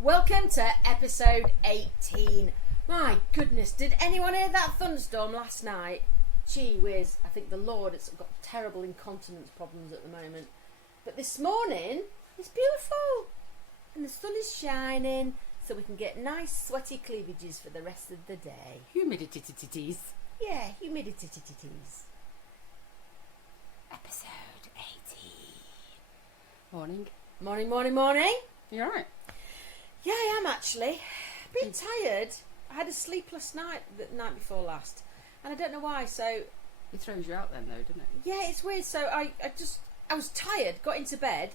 Welcome to episode 18. My goodness, did anyone hear that thunderstorm last night? Gee whiz, I think the Lord has got terrible incontinence problems at the moment. But this morning, it's beautiful. And the sun is shining, so we can get nice sweaty cleavages for the rest of the day. Hummidititties. Yeah, hummidititties. Episode 18. Morning. Morning, morning, morning. You alright? Yeah, I am actually. A bit tired. I had a sleepless night the night before last. And I don't know why, so... It throws you out then though, doesn't it? Yeah, it's weird. So I was tired, got into bed,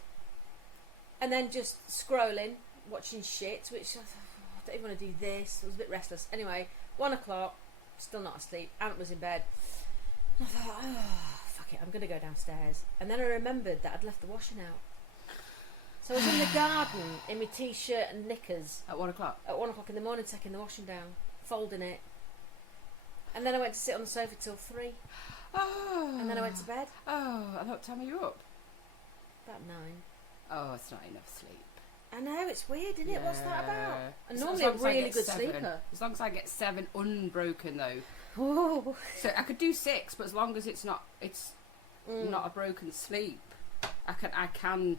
and then just scrolling, watching shit, which I don't even want to do this. I was a bit restless. Anyway, 1 o'clock, still not asleep. Ant was in bed. I thought, oh, fuck it, I'm going to go downstairs. And then I remembered that I'd left the washing out. So I was in the garden in my t-shirt and knickers. At 1 o'clock? At 1 o'clock in the morning, taking the washing down, folding it. And then I went to sit on the sofa till 3. Oh. And then I went to bed. Oh, I thought, time are you up? About 9. Oh, it's not enough sleep. I know, it's weird, isn't it? What's that about? I'm As normally a long as I really get good 7. sleeper. As long as I get 7 unbroken though. Oh. So I could do 6, but as long as it's not a broken sleep, I can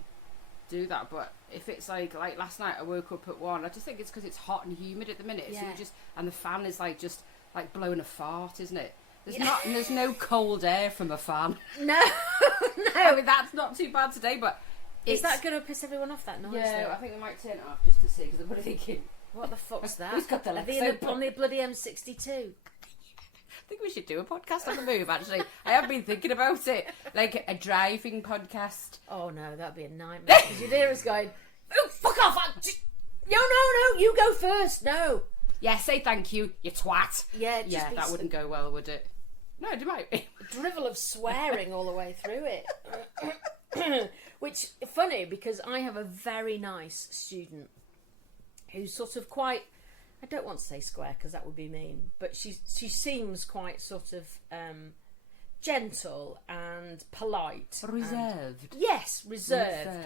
do that. But if it's like last night, I woke up at 1. I just think it's because it's hot and humid at the minute. Yeah. So you and the fan is just blowing a fart, isn't it? There's no cold air from a fan. No, no. I mean, that's not too bad today, but Is that going to piss everyone off, that noise? Yeah, though? I think they might turn it off just to see, because they're thinking, What the fuck's that? who's got the Are legs they open? on the bloody M62? I think we should do a podcast on the move, actually. I have been thinking about it. Like a driving podcast. Oh no, that'd be a nightmare. Because you'd hear us going, oh, fuck off! No, you go first, no. Yeah, say thank you, you twat. Yeah, That wouldn't go well, would it? No, it might be. Drivel of swearing all the way through it. Which, funny, because I have a very nice student who's sort of quite, I don't want to say square because that would be mean, but she seems quite sort of gentle and polite. Reserved. Yes, reserved.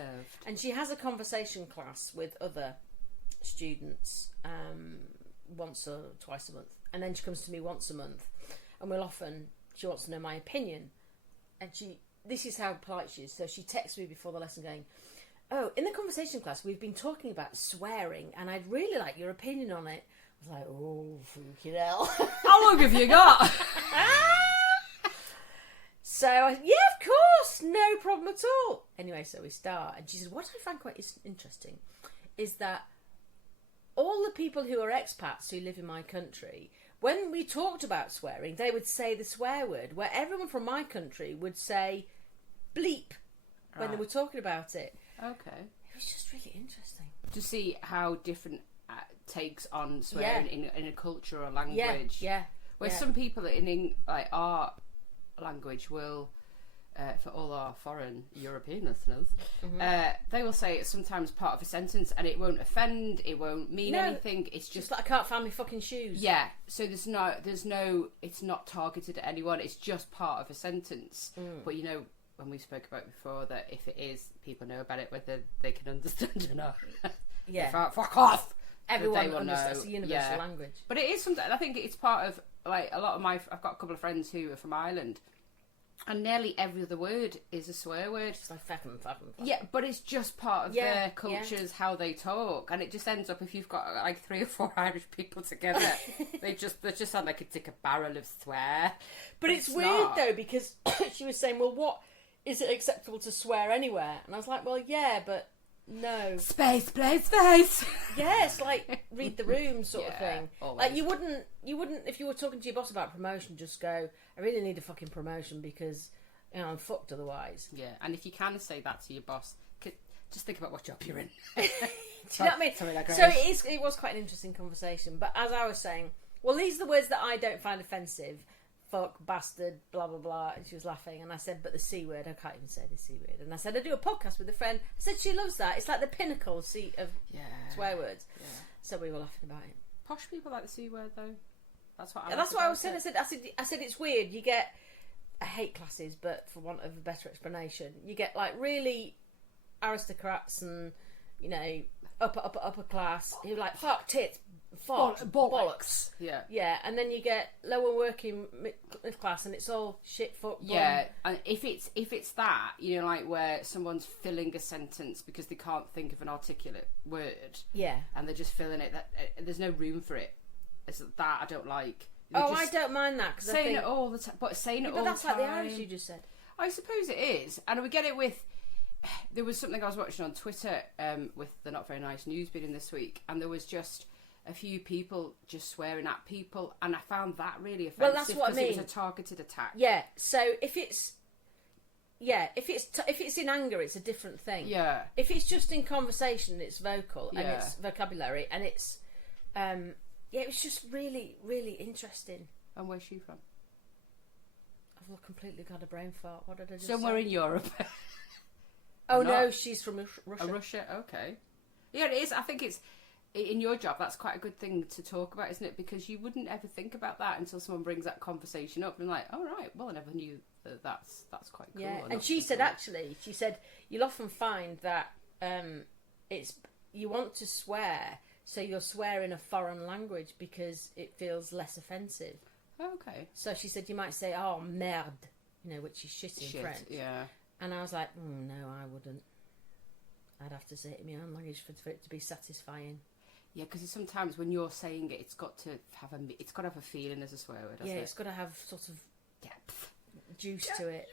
And she has a conversation class with other students once or twice a month. And then she comes to me once a month. And she wants to know my opinion. And this is how polite she is. So she texts me before the lesson going, oh, in the conversation class, we've been talking about swearing, and I'd really like your opinion on it. I was like, oh, fucking hell. How long have you got? So, yeah, of course, no problem at all. Anyway, so we start. And she says, what I find quite interesting is that all the people who are expats who live in my country, when we talked about swearing, they would say the swear word, where everyone from my country would say bleep when they were talking about it. Okay. It was just really interesting. To see how different takes on swearing in a culture or language. Yeah. Where some people in our language will, for all our foreign European listeners, they will say it's sometimes part of a sentence and it won't offend, it won't mean anything. It's just like, I can't find my fucking shoes. Yeah. So there's no. It's not targeted at anyone. It's just part of a sentence. But when we spoke about before, that if it is, people know about it, whether they can understand or not. Yeah. Fuck off. Everyone understands the universal language. But it is something. I think it's part of a lot of my. I've got a couple of friends who are from Ireland, and nearly every other word is a swear word. It's like fucking. Yeah, but it's just part of their cultures, how they talk, and it just ends up if you've got 3 or 4 Irish people together, they just sound like it's like a barrel of swear. But it's weird though, because she was saying, well, what is it acceptable to swear anywhere? And I was like, well, yeah, but no. Space, place, space. Yeah, it's like read the room sort of thing. Always. Like you wouldn't if you were talking to your boss about promotion, just go, I really need a fucking promotion because I'm fucked otherwise. Yeah, and if you can say that to your boss, just think about what job you're in. Do you know what I mean? So it was quite an interesting conversation. But as I was saying, well, these are the words that I don't find offensive. Fuck, bastard, blah, blah, blah. And she was laughing. And I said, but the C word, I can't even say the C word. And I said, I do a podcast with a friend. I said, she loves that. It's like the pinnacle of swear words. Yeah. So we were laughing about it. Posh people like the C word, though. That's what I was saying. I said it's weird. You get, I hate classes, but for want of a better explanation, you get like really aristocrats and upper class who like fuck tits, bollocks. Yeah. Yeah, and then you get lower working middle class, and it's all shit, fuck, bum. Yeah, and if it's that, you know, like where someone's filling a sentence because they can't think of an articulate word. Yeah. And they're just filling it. That there's no room for it. It's that I don't like. I don't mind that because saying it all the time, but saying it all the time. But that's like the Irish you just said. I suppose it is, and we get it with. There was something I was watching on Twitter with the Not Very Nice News being this week, and there was just a few people just swearing at people, and I found that really offensive. Well, that's what I mean. It was a targeted attack. Yeah. So if it's in anger, it's a different thing. Yeah. If it's just in conversation, it's vocal and it's vocabulary, and it's it was just really, really interesting. And where's she from? I've completely got a brain fart. What did I just Somewhere say? in Europe. Oh no, she's from Russia. Russia, okay. Yeah, it is. I think it's in your job. That's quite a good thing to talk about, isn't it? Because you wouldn't ever think about that until someone brings that conversation up, and like, oh right, well, I never knew that's quite cool. Yeah, and she said you'll often find that it's you want to swear, so you'll swear in a foreign language because it feels less offensive. Okay. So she said you might say, "Oh merde," you know, which is shit in French. Yeah. And I was like, no, I wouldn't. I'd have to say it in my own language for it to be satisfying. Yeah, because sometimes when you're saying it, it's got to have a feeling as a swear word. Yeah, it's got to have sort of depth, juice to it.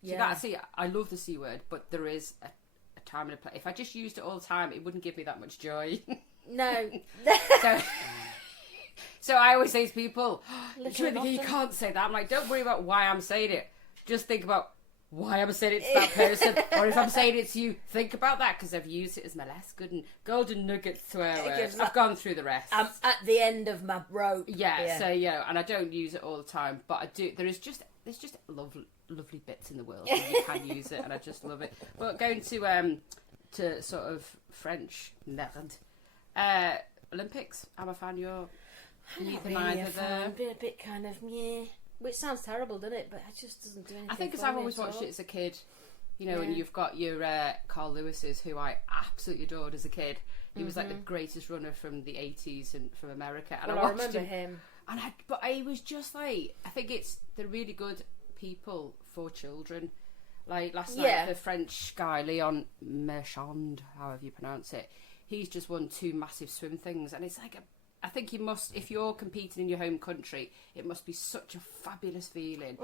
Yeah. I love the C word, but there is a time and a place. If I just used it all the time, it wouldn't give me that much joy. No. So I always say to people, you can't say that. I'm like, don't worry about why I'm saying it. Just think about why I'm saying it to that person, or if I'm saying it to you, think about that, because I've used it as my last good and golden nugget swear word. I've gone through the rest. I'm at the end of my rope. Yeah, so and I don't use it all the time, but I do. There's just lovely bits in the world where you can use it, and I just love it. But going to sort of French nerd Olympics, I'm a fan. You're neither really either. A bit kind of meh. Which sounds terrible, doesn't it? But it just doesn't do anything. I think because I've always watched it as a kid, you know, and you've got your Carl Lewis's, who I absolutely adored as a kid. He was like the greatest runner from the 80s and from America. And I remember him. But I was just like, I think they're really good people for children. Like last night, the French guy, Leon Marchand, however you pronounce it, he's just won 2 massive swim things, and it's like I think you must, if you're competing in your home country, it must be such a fabulous feeling,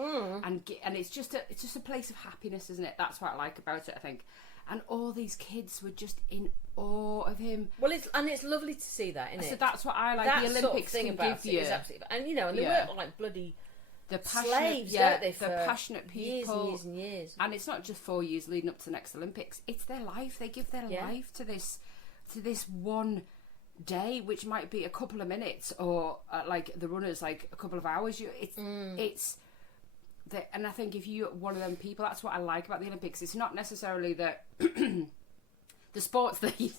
and it's just a place of happiness, isn't it? That's what I like about it, I think. And all these kids were just in awe of him. Well, it's lovely to see that, isn't it? So that's what I like. That the Olympics sort of thing can about give you, is absolutely, and and they work like bloody slaves, yeah, don't they? For the passionate people, years and years and years. And it's not just 4 years leading up to the next Olympics; it's their life. They give their life to this one day, which might be a couple of minutes, or like the runners, like a couple of hours. And I think if you're one of them people, that's what I like about the Olympics. It's not necessarily that the sports that you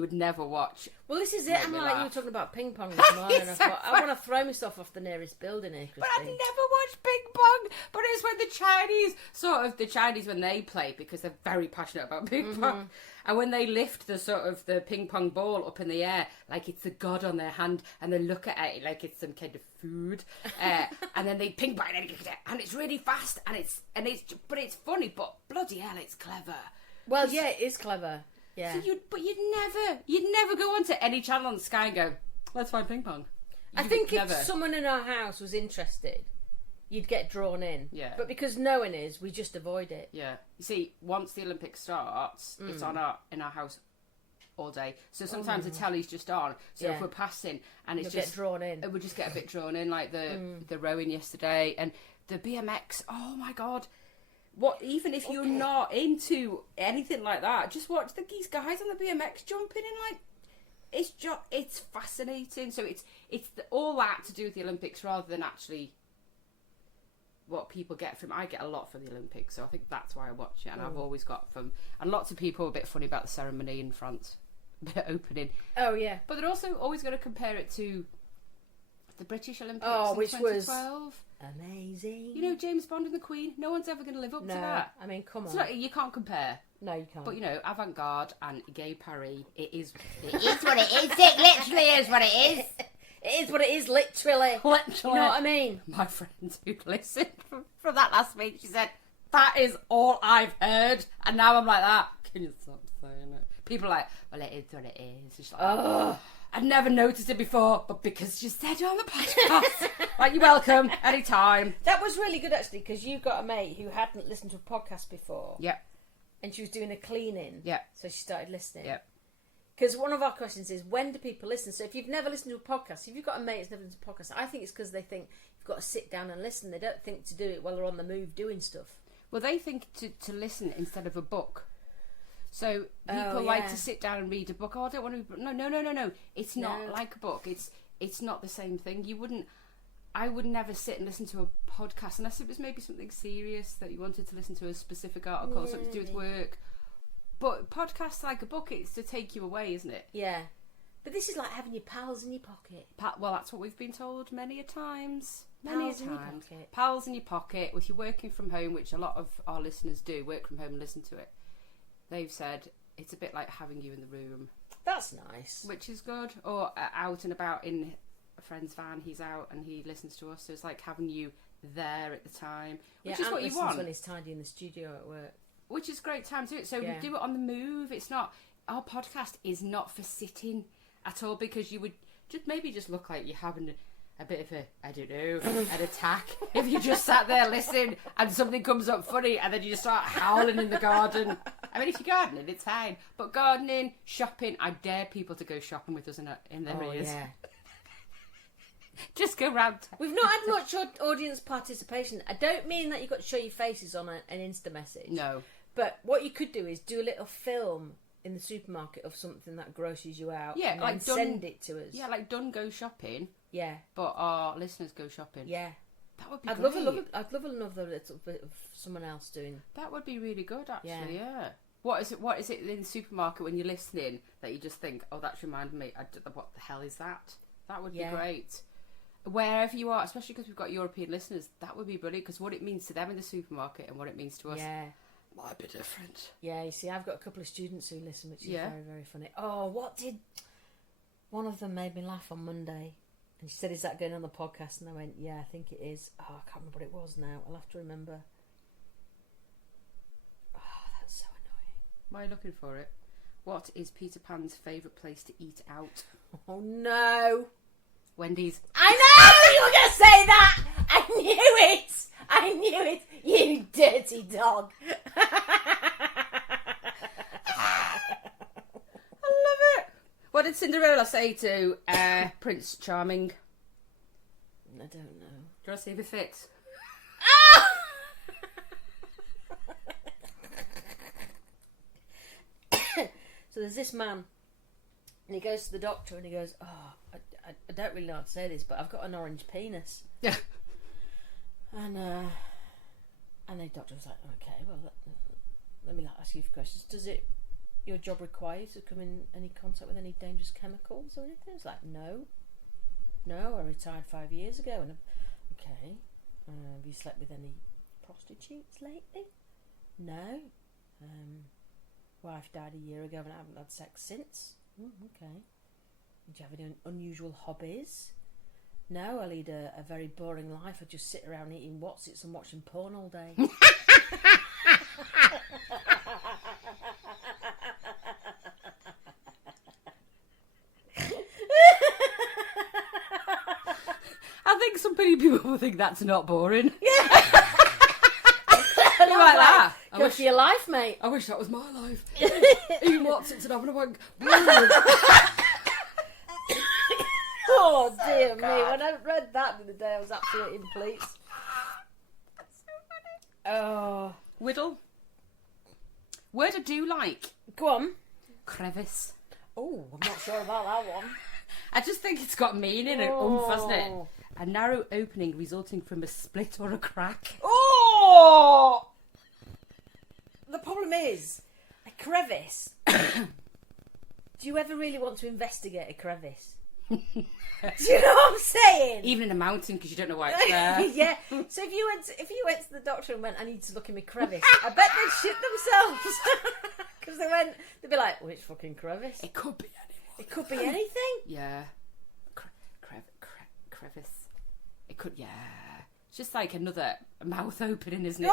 would never watch. Well, this is it. I'm like, you were talking about ping pong this morning, and I thought, I want to throw myself off the nearest building here, Christine. But I've never watched ping pong. But it's when the Chinese, when they play, because they're very passionate about ping pong, and when they lift the ping pong ball up in the air, like it's the god on their hand, and they look at it like it's some kind of food, and then they ping pong, and it's really fast, but it's funny, but bloody hell, it's clever. Well, yeah, it is clever. Yeah. So you'd never go onto any channel on the Sky and go, let's find ping pong. I think if someone in our house was interested, you'd get drawn in. Yeah. But because no one is, we just avoid it. Yeah. You see, once the Olympics starts, it's on in our house all day. So sometimes the telly's just on. So if we're passing and it's get drawn in. We just get a bit drawn in, like the rowing yesterday and the BMX. Oh my God. Even if you're not into anything like that, just watch these guys on the BMX jumping in, like it's fascinating. So it's all that to do with the Olympics rather than actually what people get from. I get a lot from the Olympics, so I think that's why I watch it. And I've always got and lots of people are a bit funny about the ceremony in France, the opening. Oh yeah, but they're also always going to compare it to the British Olympics in which 2012. was amazing. You know, James Bond and the Queen. No one's ever going to live up to that. I mean, come on. It's not, you can't compare. No, you can't. But, you know, avant-garde and gay Paris, it is what it is. It literally is what it is. It is what it is, literally. Literally. You know what I mean? My friend who listened from that last week, she said, that is all I've heard. And now I'm like that. Can you stop saying it? People are like, well, it is what it is. She's like, oh, I'd never noticed it before, but because you said it on the podcast. Like, you're welcome, anytime. That was really good, actually, because you got a mate who hadn't listened to a podcast before. Yep. And she was doing a cleaning. Yep. So she started listening. Yep. Because one of our questions is, when do people listen? So if you've never listened to a podcast, if you've got a mate who's never listened to a podcast, I think it's because they think you've got to sit down and listen. They don't think to do it while they're on the move doing stuff. Well, they think to listen instead of a book. So people like to sit down and read a book. Oh, I don't want to... No. It's not like a book. It's not the same thing. I would never sit and listen to a podcast unless it was maybe something serious that you wanted to listen to, a specific article or something to do with work. But podcasts like a book, it's to take you away, isn't it? Yeah. But this is like having your pals in your pocket. Well, that's what we've been told many a times. Pals in your pocket. Pals in your pocket. If you're working from home, which a lot of our listeners do, work from home and listen to it, they've said it's a bit like having you in the room. That's nice. Which is good. Or out and about in a friend's van, he's out and he listens to us, so it's like having you there at the time, which is what you want. When he's tidying the studio at work. Which is a great time to do it. So we do it on the move. It's not... Our podcast is not for sitting at all, because you would just look like you're having a bit of an attack if you just sat there listening and something comes up funny and then you just start howling in the garden. I mean, if you're gardening, it's fine. But gardening, shopping, I dare people to go shopping with us in their ears. Yeah. Just go round. We've not had much audience participation. I don't mean that you've got to show your faces on an Insta message. No. But what you could do is do a little film in the supermarket of something that grosses you out. Yeah, and like then send it to us. Yeah, like Dunn go shopping. Yeah. But our listeners go shopping. Yeah. That would be I'd great. I'd love another little bit of someone else doing. That would be really good, actually, yeah. What is it in the supermarket when you're listening that you just think, oh, that's reminded me, what the hell is that? That would be great. Wherever you are, especially because we've got European listeners, that would be brilliant, because what it means to them in the supermarket and what it means to us might be different. Yeah, you see, I've got a couple of students who listen, which is very, very funny. Oh, one of them made me laugh on Monday, and she said, is that going on the podcast? And I went, yeah, I think it is. Oh, I can't remember what it was now. I'll have to remember. Oh, that's so annoying. Why are you looking for it? What is Peter Pan's favourite place to eat out? Oh, no. Wendy's. I know you were going to say that. I knew it. You dirty dog. I love it. What did Cinderella say to Prince Charming? I don't know. Do you want to see if it fits? So there's this man, and he goes to the doctor, and he goes, oh, I don't really know how to say this, but I've got an orange penis. Yeah. And the doctor was like, okay, well, let me ask you a few questions. Does your job require you to come in any contact with any dangerous chemicals or anything? It's like, no, I retired 5 years ago. And okay, have you slept with any prostitutes lately? No. Wife died a year ago and I haven't had sex since. Okay. Do you have any unusual hobbies? No, I lead a very boring life. I just sit around eating Wotsits and watching porn all day. I think some people will think that's not boring. Yeah. You like that? Go for your life, mate. I wish that was my life. Eating Wotsits and having a wank. Oh dear me! When I read that the other day, I was absolutely in pleats. That's so funny. Oh, Whittle. Word I do like. Go on. Crevice. Oh, I'm not sure about that one. I just think it's got meaning and oomph, hasn't it? A narrow opening resulting from a split or a crack. Oh! The problem is, a crevice. Do you ever really want to investigate a crevice? Do you know what I'm saying? Even in a mountain, because you don't know why it's there. Yeah. So if you went to the doctor and went, I need to look in my crevice, I bet they'd shit themselves. Because they'd be like, which fucking crevice? It could be anyone. It could be anything. Yeah. Crevice. It could, yeah. It's just like another mouth opening, isn't it?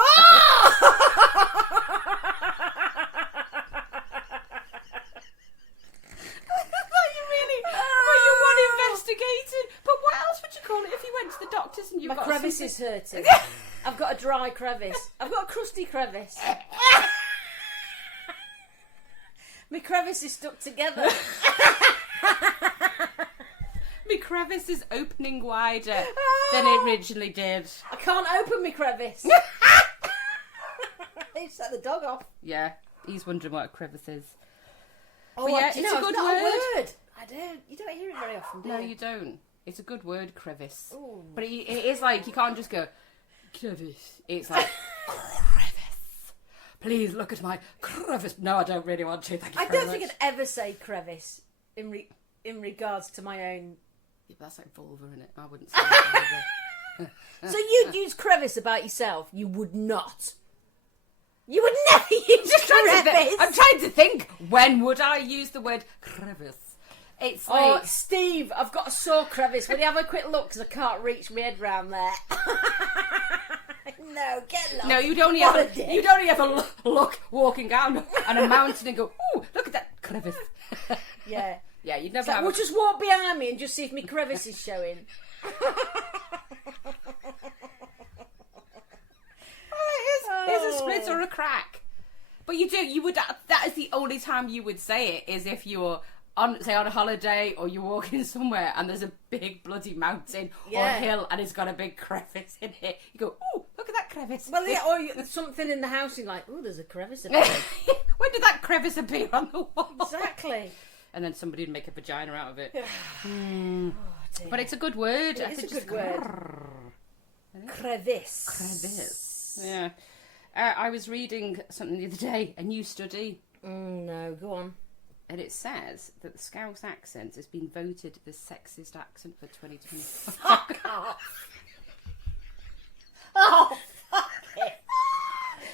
But what else would you call it if you went to the doctors and you've got crevice something... is hurting. I've got a dry crevice. I've got a crusty crevice. My crevice is stuck together. My crevice is opening wider than it originally did. I can't open my crevice. They set the dog off. Yeah, he's wondering what a crevice is. Oh, but yeah, it's a good word. I don't. You don't hear it very often, do you? No, you don't. It's a good word, crevice. Ooh. But it is like, you can't just go, crevice. It's like, crevice. Please look at my crevice. No, I don't really want to. Thank you I very don't much. think I'd ever say crevice in regards to my own. Yeah, that's like vulva, isn't it? I wouldn't say vulva. So you'd use crevice about yourself? You would not. You would never use crevice. I'm trying to think. When would I use the word crevice? It's like... Oh, Steve, I've got a sore crevice. Will you have a quick look? Because I can't reach my head round there. No, get lost. No, you'd only ever look walking down on a mountain and go, ooh, look at that crevice. Yeah. Yeah, you'd never So have we'll just walk behind me and just see if my crevice is showing. Here's a split or a crack. But you would, that is the only time you would say it, is if you're on a holiday or you're walking somewhere and there's a big bloody mountain or hill and it's got a big crevice in it. You go, ooh, look at that crevice. Well, yeah, or something in the house, you're like, ooh, there's a crevice in it. When did that crevice appear on the wall? Exactly. And then somebody would make a vagina out of it. Oh, but it's a good word. It is a good word. Crevice. Crevice. Yeah. I was reading something the other day, a new study. No, go on. And it says that the Scouse accent has been voted the sexiest accent for 2020. Fuck off. Oh, fuck it.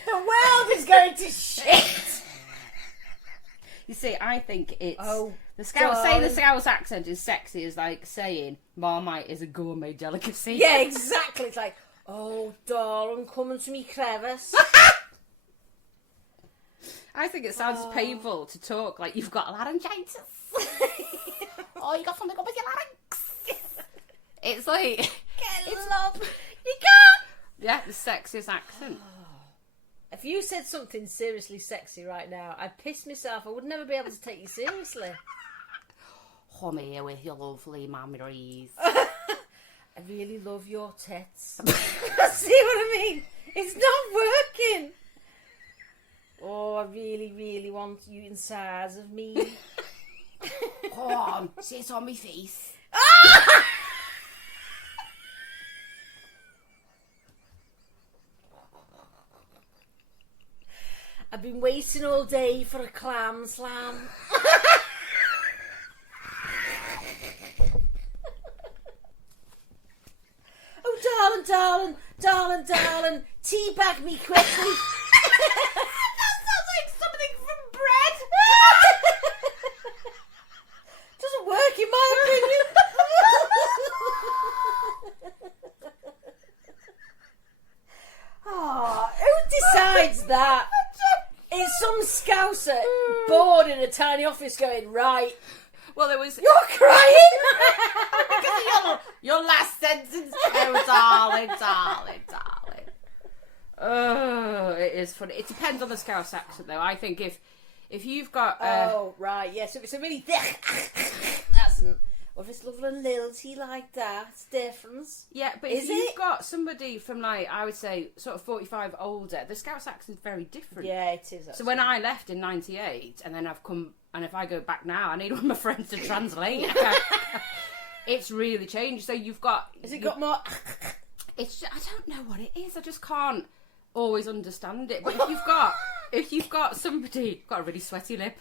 The world is going to shit. You see, I think it's... Oh, the Scouse, saying the Scouse accent is sexy is like saying Marmite is a gourmet delicacy. Yeah, exactly. It's like, oh, darling, come to me crevice. I think it sounds painful to talk like you've got laryngitis. Oh, you got something up with your larynx. It's like... Get love. You can't. Yeah, the sexiest accent. If you said something seriously sexy right now, I'd piss myself. I would never be able to take you seriously. Come here with your lovely memories. I really love your tits. See what I mean? It's not working. Oh, I really, really want you inside of me. Come on, sit on my face. I've been waiting all day for a clam slam. Oh, darling, teabag me quickly. That sounds like something from bread. Doesn't work in my opinion. Oh, who decides that? It's some scouser bored in a tiny office going, right. Well, there was... You're crying? Because of your last sentence. Oh, darling. Oh, it is funny. It depends on the Scouse accent, though. I think if you've got... oh, right, yes. Yeah, so if it's a really... That's... Or if it's lovely and lilty like that, it's different. Yeah, but if you've got somebody from, like, I would say, sort of 45 older, the Scouse accent's very different. Yeah, it is. So when I left in 98, and then I've come... And if I go back now, I need one of my friends to translate. It's really changed. So you've got... Has it got more... It's just, I don't know what it is. I just can't always understand it. But if you've got somebody... Got a really sweaty lip.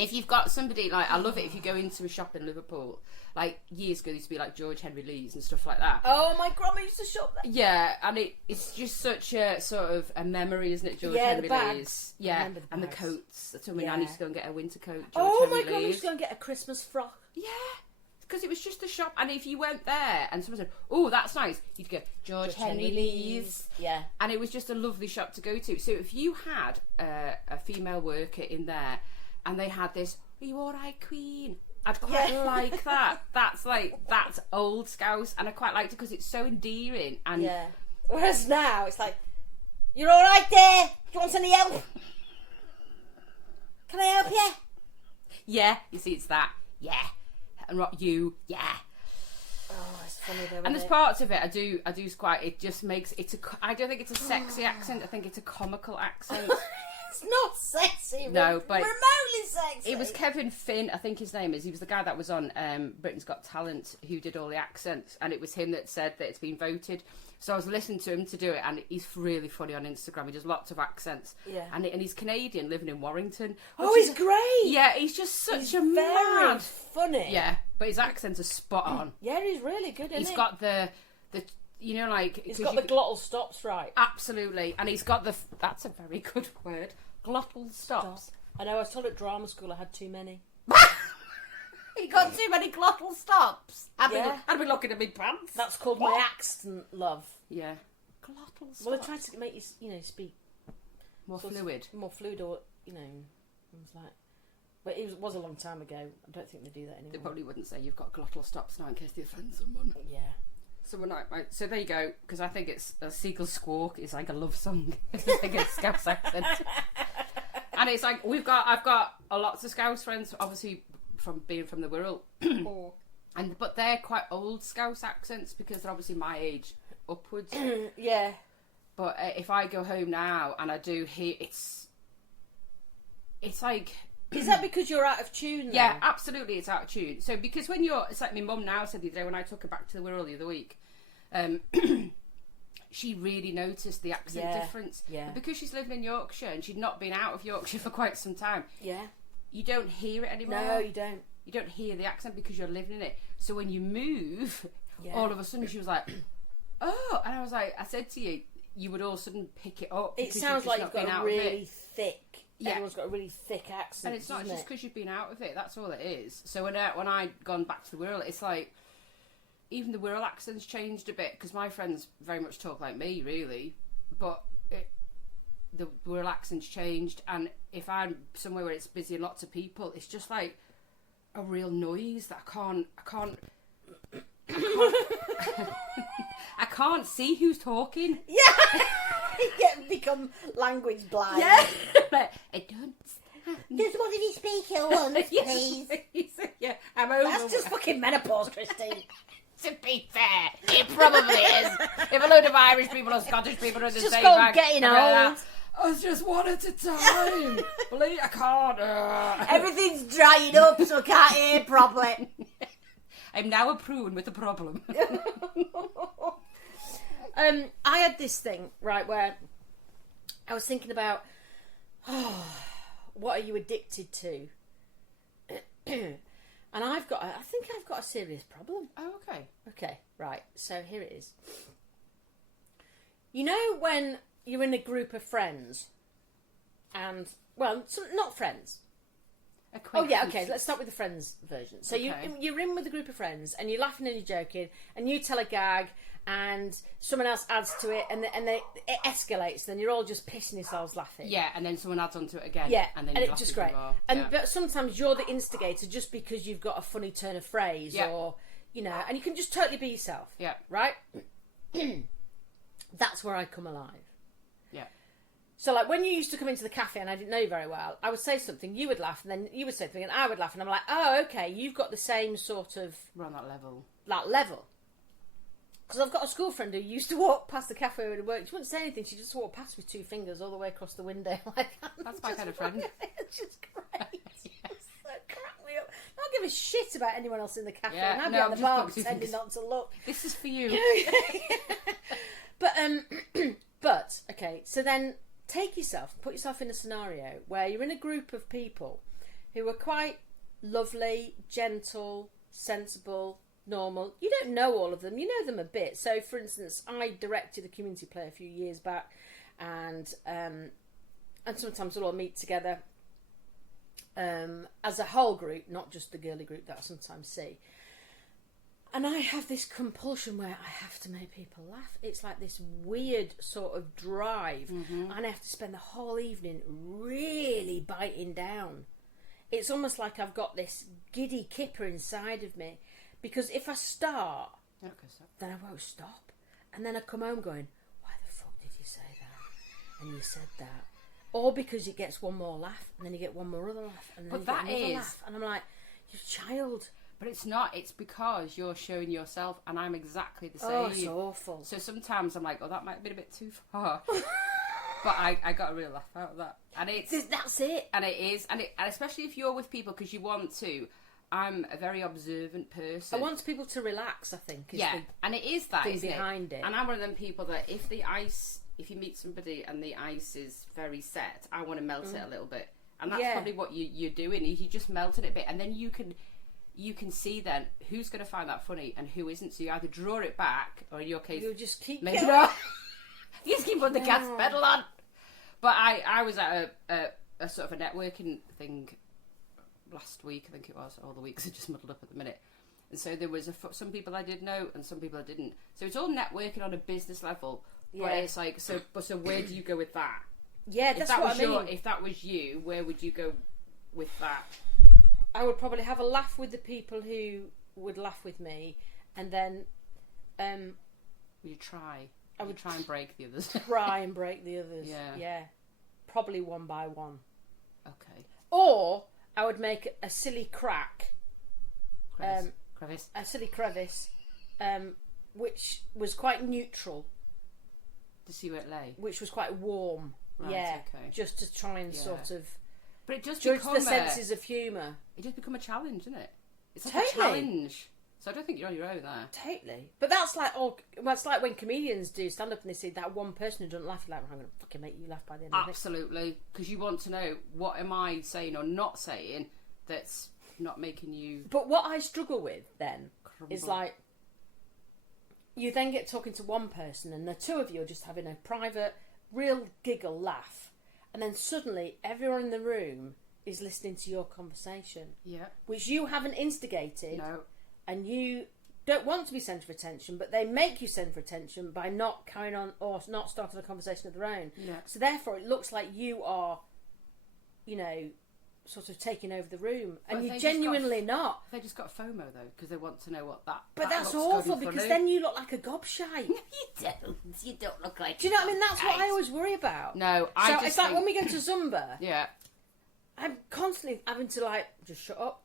If you've got somebody, like, I love it if you go into a shop in Liverpool, like, years ago, there used to be, like, George Henry Lee's and stuff like that. Oh, my grandma used to shop there. Yeah, and it's just such a sort of a memory, isn't it, George Henry Lee's? Yeah, and the coats. That's when my nan used to go and get a winter coat, my grandma used to go and get a Christmas frock. Yeah, because it was just a shop, and if you went there and someone said, oh, that's nice, you'd go, George Henry Lee's. Yeah. And it was just a lovely shop to go to. So if you had a female worker in there, and they had this, are you alright, Queen? I'd quite like that. That's old Scouse, and I quite liked it because it's so endearing. And whereas now it's like, you're alright there? Do you want any help? Can I help you? Yeah, you see, it's that. Yeah. And not you. Yeah. Oh, it's funny though. And there's parts of it I do quite. It just makes I don't think it's a sexy accent. I think it's a comical accent. It's not sexy. No, but remotely sexy. It was Kevin Finn, I think his name is. He was the guy that was on Britain's Got Talent, who did all the accents, and it was him that said that it's been voted. So I was listening to him to do it, and he's really funny on Instagram. He does lots of accents. Yeah. And he's Canadian, living in Warrington. Oh, he's great. Yeah, he's just such a very mad. funny. Yeah, but his accents are spot on. Yeah, he's really good. He's got the you know, like, he's got the glottal stops right. Absolutely, and he's got the. That's a very good word. Glottal stops. I know. I was told at drama school I had too many. You got too many glottal stops. I'd be looking at my pants. That's called my accent, love. Yeah. Glottal stops. Well, they tried to make you, speak more fluid. More fluid, or it was like. But it was a long time ago. I don't think they do that anymore. They probably wouldn't say you've got glottal stops now in case they offend someone. Yeah. So so there you go. Because I think it's a seagull squawk is like a love song. It's like a Scouse accent. And it's like I've got a lots of Scouse friends, obviously from being from the Wirral, but they're quite old Scouse accents because they're obviously my age upwards. Yeah. But if I go home now and I do hear it's like. Is that because you're out of tune then? Yeah, absolutely, it's out of tune. So because it's like my mum now said the other day when I took her back to the Wirral the other week, she really noticed the accent difference. Yeah. But because she's living in Yorkshire and she'd not been out of Yorkshire for quite some time. Yeah. You don't hear it anymore. No, you don't. You don't hear the accent because you're living in it. So when you move, all of a sudden she was like, oh, and I said to you, you would all of a sudden pick it up. It sounds like you've got a really thick. Yeah. Everyone's got a really thick accent. And it's not just because you've been out of it, that's all it is. So when I'd gone back to the Wirral, it's like, even the Wirral accent's changed a bit, because my friends very much talk like me, really. But the Wirral accent's changed, and if I'm somewhere where it's busy and lots of people, it's just like a real noise that I can't see who's talking. Yeah. You become language blind. Yeah. I don't. Just what did he speak at once, please? Yeah, I'm over. That's just fucking menopause, Christine. To be fair, it probably is. If a load of Irish people or Scottish people are in the just same bag, getting old. I was just one at a time. Believe I can't. Everything's drying up, so I can't hear properly. I'm now a prune with a problem. I had this thing, right, where I was thinking about, what are you addicted to? And I think I've got a serious problem. Oh, okay. Okay, right, so here it is. You know when you're in a group of friends, and, well, not friends. Oh yeah, okay. Let's start with the friends version. So you're in with a group of friends, and you're laughing and you're joking, and you tell a gag, and someone else adds to it, and it escalates. Then you're all just pissing yourselves laughing. Yeah, and then someone adds onto it again. Yeah, and then it's just great. But sometimes you're the instigator just because you've got a funny turn of phrase, or and you can just totally be yourself. Yeah. Right. That's where I come alive. Yeah. So, like, when you used to come into the cafe and I didn't know you very well, I would say something, you would laugh, and then you would say something, and I would laugh, and I'm like, oh, okay, you've got the same sort of... We're on that level. Because I've got a school friend who used to walk past the cafe where it worked. She wouldn't say anything, she just walked past with two fingers all the way across the window like that. That's my kind of friend. It's just great. Yes. So crack me up. I don't give a shit about anyone else in the cafe, Yeah, and I'd be at the bar pretending not to look. This is for you. But, okay, so then... Take yourself, put yourself in a scenario where you're in a group of people who are quite lovely, gentle, sensible, normal. You don't know all of them, you know them a bit. So, for instance, I directed a community play a few years back, and sometimes we'll all meet together as a whole group, not just the girly group that I sometimes see. And I have this compulsion where I have to make people laugh. It's like this weird sort of drive, and I have to spend the whole evening really biting down. It's almost like I've got this giddy kipper inside of me, because if I start, then I won't stop. And then I come home going, why the fuck did you say that? And you said that. Or because it gets one more laugh, and then you get one more other laugh, and then you get another laugh. And I'm like, you child. But it's not. It's because you're showing yourself, and I'm exactly the same. Oh, it's awful. So sometimes I'm like, oh, that might have been a bit too far. But I got a real laugh out of that. And that's it. And it is. And especially if you're with people, because you want to. I'm a very observant person. I want people to relax, I think. And it is that, isn't behind it. And I'm one of them people that if you meet somebody and the ice is very set, I want to melt it a little bit. And that's probably what you're doing. Is you're just melting it a bit, and then you can see then who's going to find that funny and who isn't. So you either draw it back, or in your case, you'll just keep maybe not. You just keep putting the gas pedal on. But I was at a sort of a networking thing last week, I think it was. All the weeks are just muddled up at the minute. And so there was some people I did know and some people I didn't. So it's all networking on a business level. Yeah. But it's like, so where do you go with that? Yeah, that's what I mean. If that was you, where would you go with that? I would probably have a laugh with the people who would laugh with me, and then you try. I would try and break the others. Try and break the others. Yeah. Probably one by one. Okay. Or I would make a silly crack. Crevice. A silly crevice, which was quite neutral. To see where it lay. Which was quite warm. Right, yeah. Okay. Just to try and sort of. But it just judge the senses of humour. It just become a challenge, isn't it? It's like totally. a challenge. So I don't think you're on your own there. Totally. But that's like it's like when comedians do stand up and they see that one person who doesn't laugh, you're like, I'm going to fucking make you laugh by the end of it. Absolutely. Because you want to know, what am I saying or not saying that's not making you... But what I struggle with then is like, you then get talking to one person and the two of you are just having a private, real giggle laugh. And then suddenly everyone in the room is listening to your conversation. Yeah. Which you haven't instigated. No. And you don't want to be centre of attention, but they make you centre of attention by not carrying on or not starting a conversation of their own. Yeah. So therefore it looks like you are, sort of taking over the room. And you're genuinely not. They just got FOMO though, because they want to know what that... But that's awful, because then you look like a gobshite. You don't look like... Do you know what I mean? That's what I always worry about. No, it's like when we go to Zumba. Yeah. I'm constantly having to just shut up.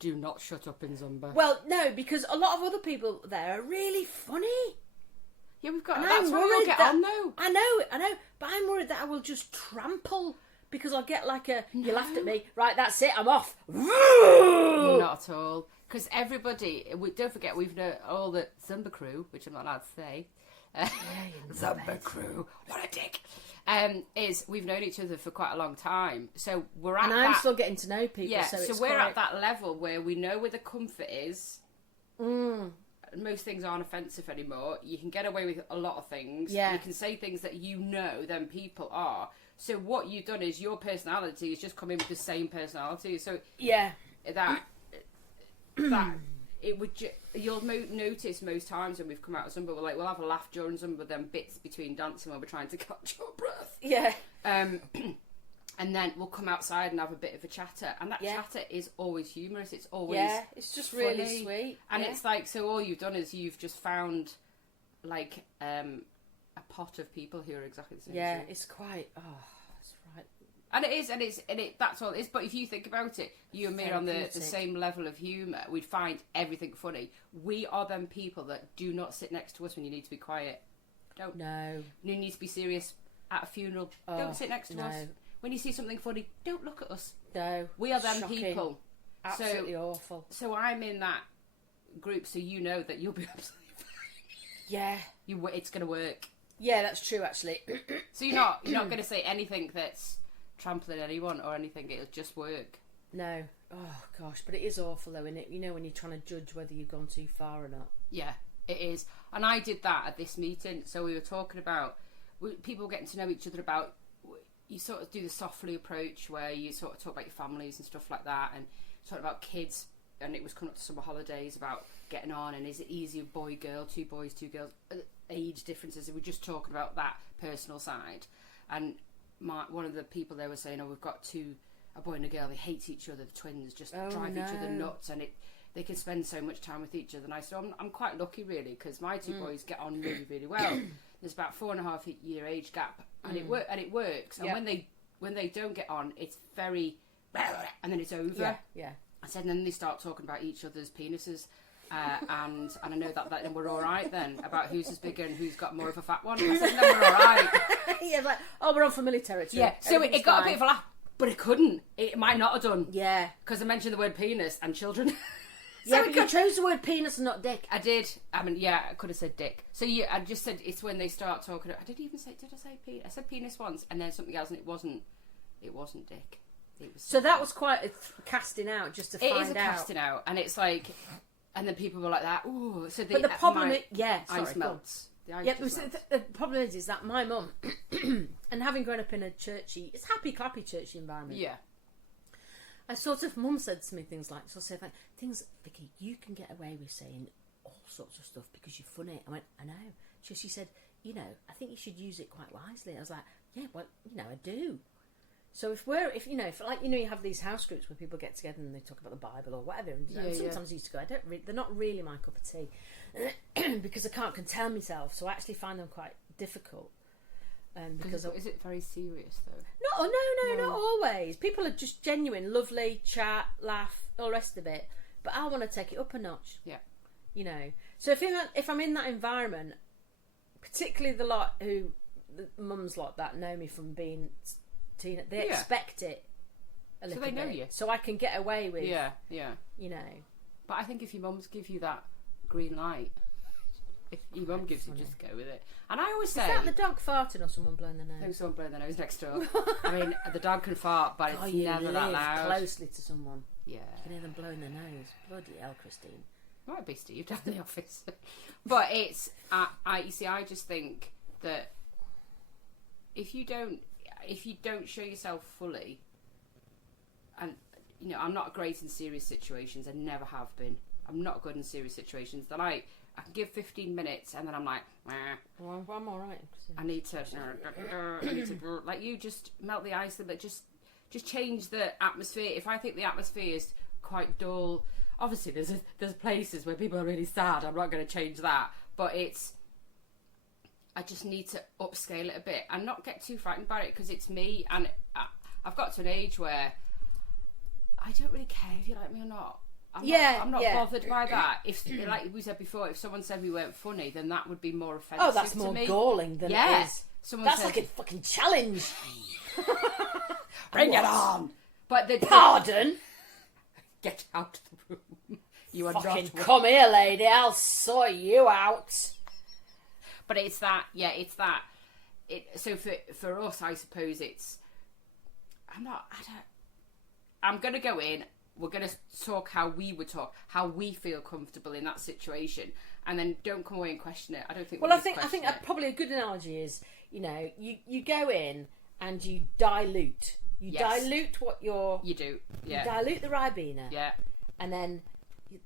Do not shut up in Zumba. Well, no, because a lot of other people there are really funny. Yeah, we've got... And that's where we'll get on, though. I know. But I'm worried that I will just trample, because I'll get like a... No. You laughed at me. Right, that's it. I'm off. Not at all. Because everybody... don't forget, we've known all the Zumba crew, which I'm not allowed to say. Zumba crew. What a dick. We've known each other for quite a long time, so we're at I'm still getting to know people. Yeah, so we're at that level where we know where the comfort is. Most things aren't offensive anymore. You can get away with a lot of things. Yeah. You can say things that then people are. So what you've done is your personality is just come in with the same personality. So yeah, that it would. You'll notice most times when we've come out of Zumba, we'll have a laugh during Zumba, then bits between dancing where we're trying to catch our breath. Yeah. And then we'll come outside and have a bit of a chatter, and that chatter is always humorous. It's always it's just funny. Really sweet. And it's like, so all you've done is you've just found like a pot of people who are exactly the same. Yeah, as you. it's quite. Oh, that's right. And it is, that's all it is. But if you think about it, you and me are on the same level of humour. We'd find everything funny. We are them people that do not sit next to us when you need to be quiet. Don't. No. You need to be serious at a funeral. Don't sit next to us. When you see something funny, don't look at us. No. We are them people. Absolutely awful. So I'm in that group, so you know that you'll be absolutely fine. Yeah. It's going to work. Yeah, that's true, actually. So you're not going to say anything that's trampling anyone or anything. It'll just work. No. Oh gosh, but it is awful though, isn't it? You know, when you're trying to judge whether you've gone too far or not. Yeah, it is. And I did that at this meeting. So we were talking about people getting to know each other about. You sort of do the softly approach where you sort of talk about your families and stuff like that, and talk about kids. And it was coming up to summer holidays about getting on, and is it easier boy girl, 2 boys 2 girls, age differences. And we're just talking about that personal side. And one of the people there was saying, we've got a boy and a girl, they hate each other, the twins just drive each other nuts, and they can spend so much time with each other. And I said, I'm quite lucky really, because my 2 boys get on really, really well. There's about 4.5 year age gap, and it works. And when they don't get on, it's very, and then it's over. Yeah. I said, and then they start talking about each other's penises, and I know that then we're all right then about who's as big and who's got more of a fat one. I said, then we're all right. Yeah, like, we're on familiar territory. Yeah, so it got a bit of a laugh, but it couldn't. It might not have done. Yeah, because I mentioned the word penis and children. Yeah, but you chose the word penis and not dick. I did. I mean, yeah, I could have said dick. So I just said it's when they start talking. I didn't even say. Did I say penis? I said penis once, and then something else, and it wasn't dick. It was. So that was quite a casting out, just to find out. It is a casting out, and it's like, and then people were like that. Ooh, so but the problem, ice melts. The ice melts. The problem is that my mum, and having grown up in a churchy, it's happy clappy churchy environment. Yeah. I sort of, mum said to me things like, things, Vicky, you can get away with saying all sorts of stuff because you're funny. I went, I know. She said, I think you should use it quite wisely. I was like, yeah, well, I do. So if you have these house groups where people get together and they talk about the Bible or whatever, and sometimes I used to go, they're not really my cup of tea because I can't contain myself, so I actually find them quite difficult. Because is it very serious though? No, not always. People are just genuine, lovely, chat, laugh, all the rest of it. But I want to take it up a notch. Yeah. So if I'm in that environment, particularly the mums lot that know me from being they expect it a little bit. So they know you. So I can get away with. Yeah. But I think if your mums give you that green light. If your mum gives you, just go with it. And I always say... Is that the dog farting or someone blowing their nose? I think someone blowing their nose next door. I mean, the dog can fart, but it's never that loud. Closely to someone. Yeah. You can hear them blowing their nose. Bloody hell, Christine. Might be Steve down in the office. But it's... you see, I just think that if you don't show yourself fully, and, I'm not great in serious situations. I never have been. I'm not good in serious situations. Then I can give 15 minutes and then I'm like, well, I'm all right. I need to like you just melt the ice a bit, just change the atmosphere. If I think the atmosphere is quite dull, obviously there's places where people are really sad. I'm not going to change that, but I just need to upscale it a bit and not get too frightened about it because it's me, and I've got to an age where I don't really care if you like me or not. I'm not bothered by that. If, like we said before, if someone said we weren't funny, then that would be more offensive. Oh, that's more galling than it is. That's like a fucking challenge. Bring it on. But pardon. Get out of the room. You are fucking not. Come here, lady. I'll sort you out. But it's that. Yeah, it's that. So for us, I suppose it's. I'm gonna go in. We're going to talk how we would talk, how we feel comfortable in that situation, and then don't come away and question it. I don't think. Well, I think probably a good analogy is, you go in and you dilute. You dilute what you're. You do. Yeah. You dilute the Ribena. Yeah. And then,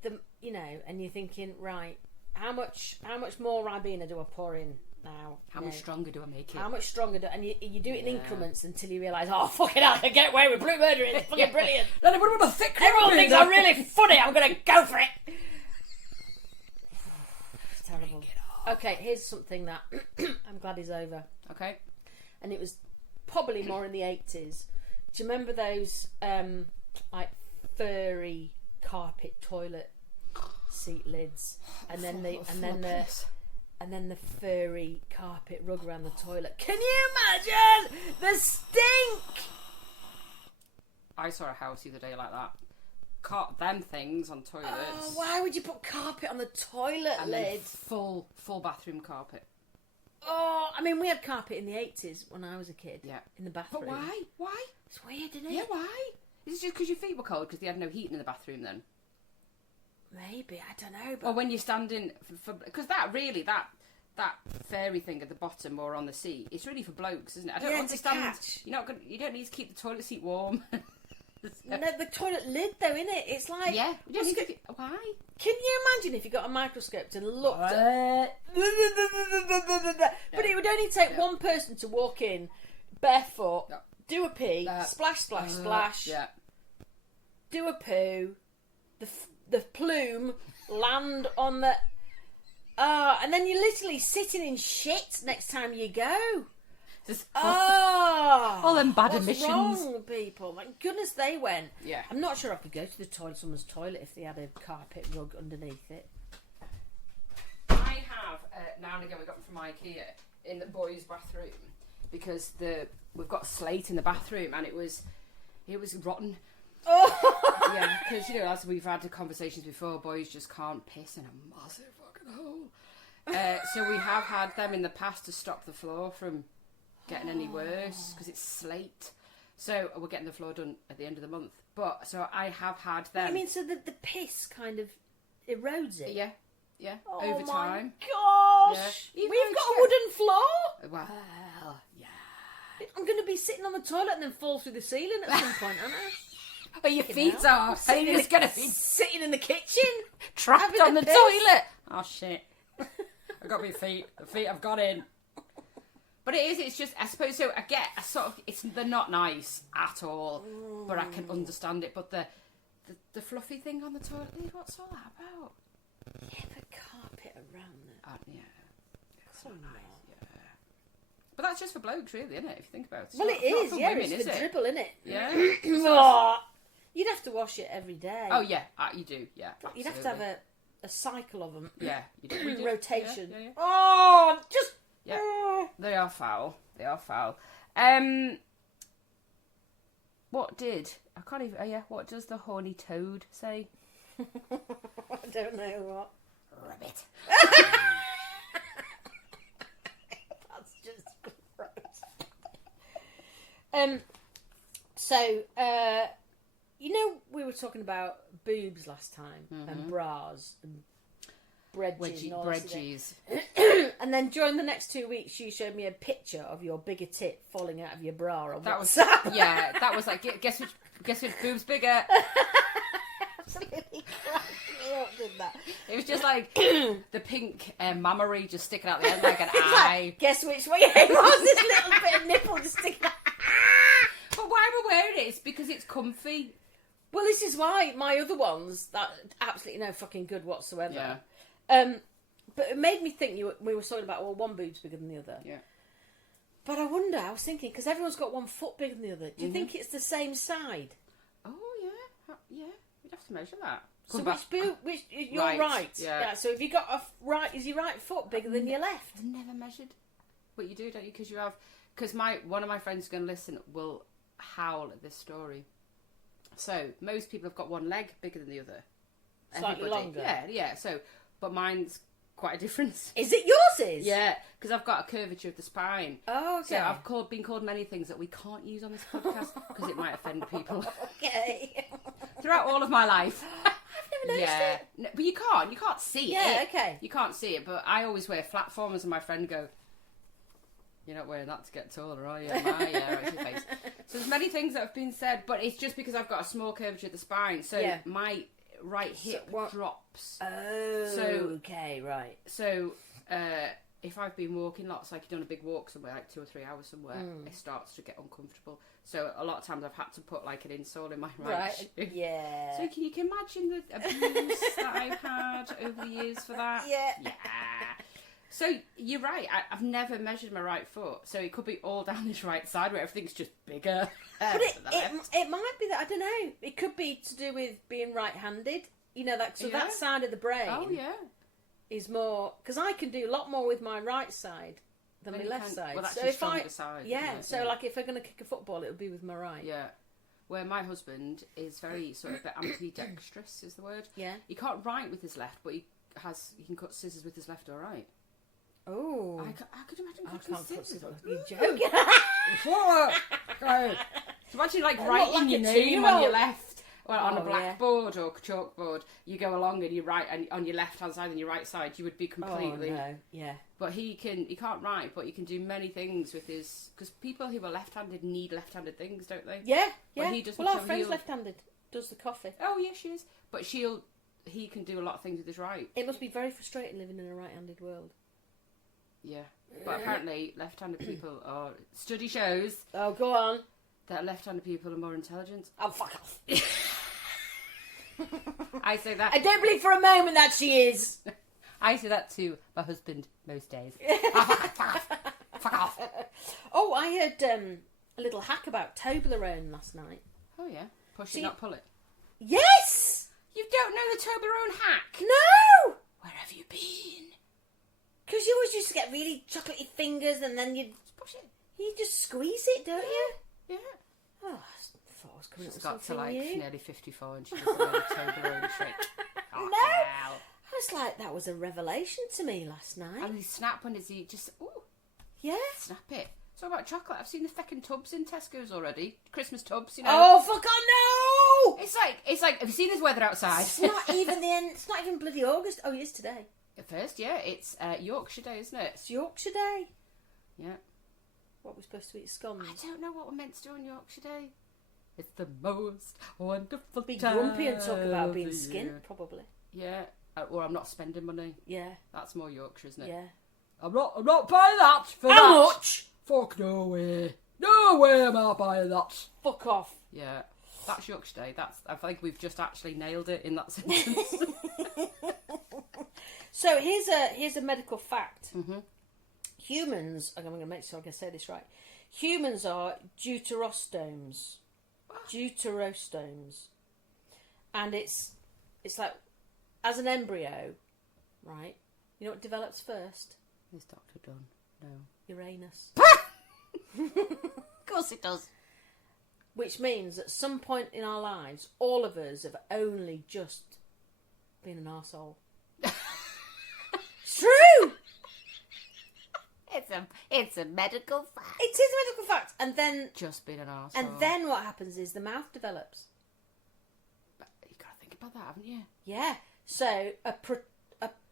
and you're thinking, right, how much more Ribena do I pour in now? How much stronger do I make it? How much stronger and you do it in increments until you realise, oh, fucking hell, I can get away with blue murder. It's fucking brilliant. Everyone thinks I'm really funny. I'm going to go for it. It's terrible. Okay, here's something that I'm glad is over. Okay. And it was probably more in the 80s. Do you remember those furry carpet toilet seat lids? And then the furry carpet rug around the toilet. Can you imagine the stink? I saw a house the other day like that. Them things on toilets. Oh, why would you put carpet on the toilet lid? Full bathroom carpet. Oh, I mean, we had carpet in the 80s when I was a kid. Yeah. In the bathroom. But why? It's weird, isn't it? Yeah, why? Is it just because your feet were cold because they had no heating in the bathroom then? Maybe, I don't know. But... Or when you're standing for because that fairy thing at the bottom or on the seat, it's really for blokes, isn't it? I don't understand. You don't need to keep the toilet seat warm. No, the toilet lid though, innit? It's like why? Can you imagine if you got a microscope and looked at... But it would only take one person to walk in barefoot, do a pee, splash, splash, do a poo, the plume land on the... and then you're literally sitting in shit next time you go. All them bad emissions. What's wrong with people? Thank goodness they went. Yeah. I'm not sure I could go to the toilet, someone's toilet, if they had a carpet rug underneath it. I have now and again we got them from IKEA in the boys' bathroom because we've got slate in the bathroom and it was rotten. Oh. Yeah, because as we've had the conversations before, boys just can't piss in a massive fucking hole. So we have had them in the past to stop the floor from getting any worse because it's slate. So we're getting the floor done at the end of the month. But so I have had them. I mean, so the piss kind of erodes it. Yeah. Over time. Oh my gosh! Yeah. We've got a wooden floor. Well, yeah. I'm going to be sitting on the toilet and then fall through the ceiling at some point, aren't I? But your feet are. And you're just going to be sitting in the kitchen, trapped on the toilet. Oh shit! I've got my feet. The feet I've got in. But it's just, I suppose, so I get a sort of, they're not nice at all, but I can understand it. But the fluffy thing on the toilet lid, what's all that about? Yeah, the carpet around it. Yeah. It's so nice, yeah. But that's just for blokes, really, isn't it, if you think about it? Well, it is, yeah, women, it's the dribble, isn't it? Yeah. You'd have to wash it every day. Oh, yeah, you do, yeah. Absolutely. You'd have to have a cycle of them. Yeah, you do. Rotation. Yeah. Oh, just... Yeah, they are foul. What does the horny toad say? I don't know what. Rabbit. That's just gross. So, we were talking about boobs last time and bras and bredgies. And then during the next 2 weeks, you showed me a picture of your bigger tit falling out of your bra on WhatsApp. That was like, guess which boob's bigger? Absolutely cracked me up, did that? It was just like the pink mammary just sticking out the end like an eye. Like, guess which way it was? This little bit of nipple just sticking out. But why am I wearing it? It's because it's comfy. Well, this is why my other ones, that absolutely no fucking good whatsoever. Yeah. But it made me think we were talking about, well, one boob's bigger than the other. Yeah. But I was thinking, because everyone's got 1 foot bigger than the other, do you think it's the same side? Oh, yeah. Yeah, we'd have to measure that. So you're right. Yeah. So have you got is your right foot bigger than your left? I've never measured. But you do, don't you? Because one of my friends going to listen will howl at this story. So most people have got one leg bigger than the other. Slightly longer. Yeah. So, but mine's quite a difference. Is it yours? Yeah, because I've got a curvature of the spine. Oh, okay. So I've been called many things that we can't use on this podcast because it might offend people. Okay. Throughout all of my life. I've never noticed it. No, but you can't see it. Yeah, okay. You can't see it, but I always wear flat formers and my friend go, "You're not wearing that to get taller, are you?" Right, your face. So there's many things that have been said, but it's just because I've got a small curvature of the spine. So my right hip drops. Oh, so, okay, right. So if I've been walking lots, like you've done a big walk somewhere, like 2 or 3 hours somewhere, it starts to get uncomfortable. So a lot of times I've had to put like an insole in my right shoe. Yeah. So you can imagine the abuse that I've had over the years for that. Yeah. So you're right. I've never measured my right foot, so it could be all down this right side where everything's just bigger. But it might be that, I don't know. It could be to do with being right-handed. That side of the brain. Oh yeah. Is more because I can do a lot more with my right side than my left side. Well, that's so your stronger side. Yeah. So like if I'm going to kick a football, it would be with my right. Yeah. Where my husband is very sort of ambidextrous is the word. Yeah. He can't write with his left, but he can cut scissors with his left or right. Oh. I could imagine I cutting can't cut scissors. scissors. You're joking. So imagine writing your name on your left, or on a blackboard or chalkboard. You go along and you write on your left hand side and your right side. You would be completely. Oh, no. Yeah. But he can't write, but he can do many things with his. Because people who are left-handed need left-handed things, don't they? Yeah. Yeah. But he doesn't. Well, our friend's left-handed. Does the coffee. Oh yeah, she is. But he can do a lot of things with his right. It must be very frustrating living in a right-handed world. Yeah. But apparently left-handed people are... Study shows... Oh, go on. That left-handed people are more intelligent. Oh, fuck off. I say that... I don't believe for a moment that she is. I say that to my husband most days. Fuck off. Oh, I heard a little hack about Toblerone last night. Oh, yeah. Push it, not pull it. Yes! You don't know the Toblerone hack? No! Where have you been? Because you always used to get really chocolatey fingers and then you'd push it. You just squeeze it, don't you? Yeah. Oh, I thought I was coming up with got to something new. nearly 54 and she doesn't know the Toblerone trick. Oh, no! hell. I was like, that was a revelation to me last night. And you snap one, is he just, ooh. Yeah. Snap it. So about chocolate, I've seen the feckin' tubs in Tesco's already. Christmas tubs, you know. Oh, fuck no! It's like, have you seen this weather outside? It's not even the end. It's not even bloody August. Oh, it is today. At first, yeah, it's Yorkshire Day, isn't it? It's Yorkshire Day. Yeah. What we're supposed to eat scones. I don't know what we're meant to do on Yorkshire Day. It's the most wonderful Be time grumpy and talk about being of the skint, year. probably. Yeah. Or I'm not spending money. Yeah. That's more Yorkshire, isn't it? Yeah. I'm not buying that for How that. much? Fuck no way. No way am I buying that. Fuck off. Yeah. That's Yorkshire Day. I think we've just actually nailed it in that sentence. So here's a medical fact. Mm-hmm. Humans, I'm going to make sure I can say this right. Humans are deuterostomes. Deuterostomes. And it's like, as an embryo, right? You know what develops first? Is Dr. Dunn? No. Uranus. Of course it does. Which means at some point in our lives, all of us have only just been an arsehole. It's true! It's a medical fact. It is a medical fact. And then... Just been an arsehole. And then what happens is the mouth develops. But you've got to think about that, haven't you? Yeah. So a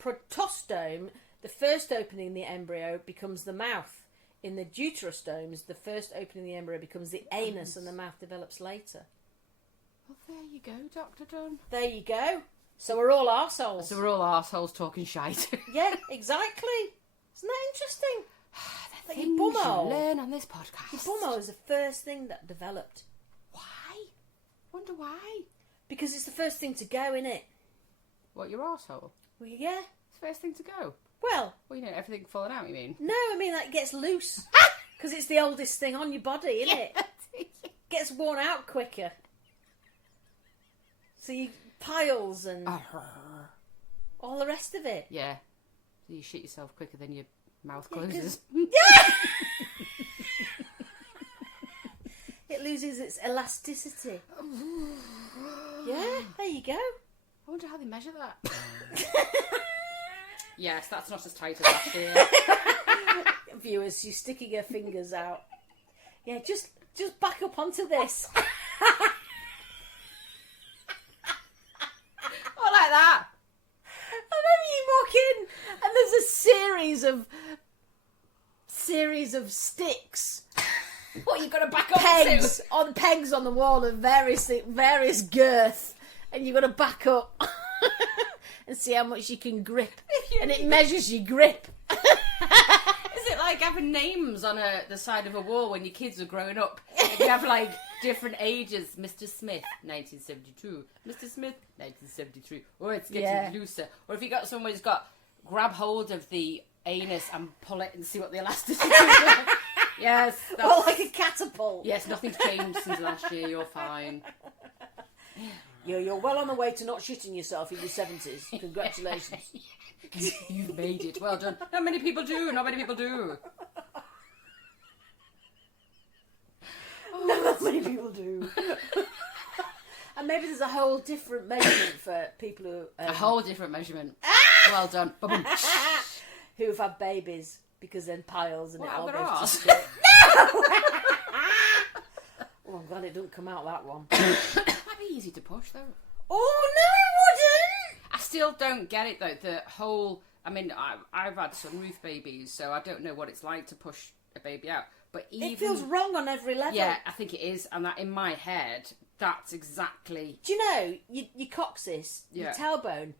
protostome, the first opening in the embryo, becomes the mouth. In the deuterostomes, the first opening in the embryo becomes the anus and the mouth develops later. Well, there you go, Dr. Dunn. There you go. So we're all arseholes. So we're all arseholes talking shite. Yeah, exactly. Isn't that interesting? The things you learn on this podcast. Your bumhole is the first thing that developed. Why? Wonder why? Because it's the first thing to go, innit? What, your arsehole? Well, yeah. It's the first thing to go? Well... Well, you know, everything falling out, you mean? No, I mean, that gets loose. Because it's the oldest thing on your body, isn't it? Gets worn out quicker. So you... piles and... all the rest of it. Yeah. So you shit yourself quicker than your mouth closes. Yeah! It loses its elasticity. Yeah, there you go. I wonder how they measure that. Yes, that's not as tight as last year. Viewers, she's sticking her fingers out. Yeah, just back up onto this. Oh, like that. I remember you walk in and there's a series of sticks. What, you've got to back up pegs on the wall of various girth, and you've got to back up and see how much you can grip, and it measures your grip. Is it like having names on the side of a wall when your kids are growing up? You have like different ages. Mr. Smith, 1972. Mr. Smith, 1973. Or it's getting looser. Or if you got someone who's got grab hold of the anus and pull it and see what the elasticity is. Yes. Well, like a catapult. Yes, nothing's changed since last year. You're fine. You're well on the way to not shitting yourself in your 70s. Congratulations. You've made it. Well done. Not many people do. Not many people do. And maybe there's a whole different measurement for people who... a whole different measurement. Well done. Who've had babies, because then piles and it all goes to arse? shit. No! Oh, I'm glad it didn't come out that one. That'd be easy to push, though. Oh, no, it wouldn't! I still don't get it, though. The whole... I mean, I've had sunroof babies, so I don't know what it's like to push a baby out. But even... It feels wrong on every level. Yeah, I think it is. And that in my head, that's exactly... Do you know, your coccyx, your tailbone,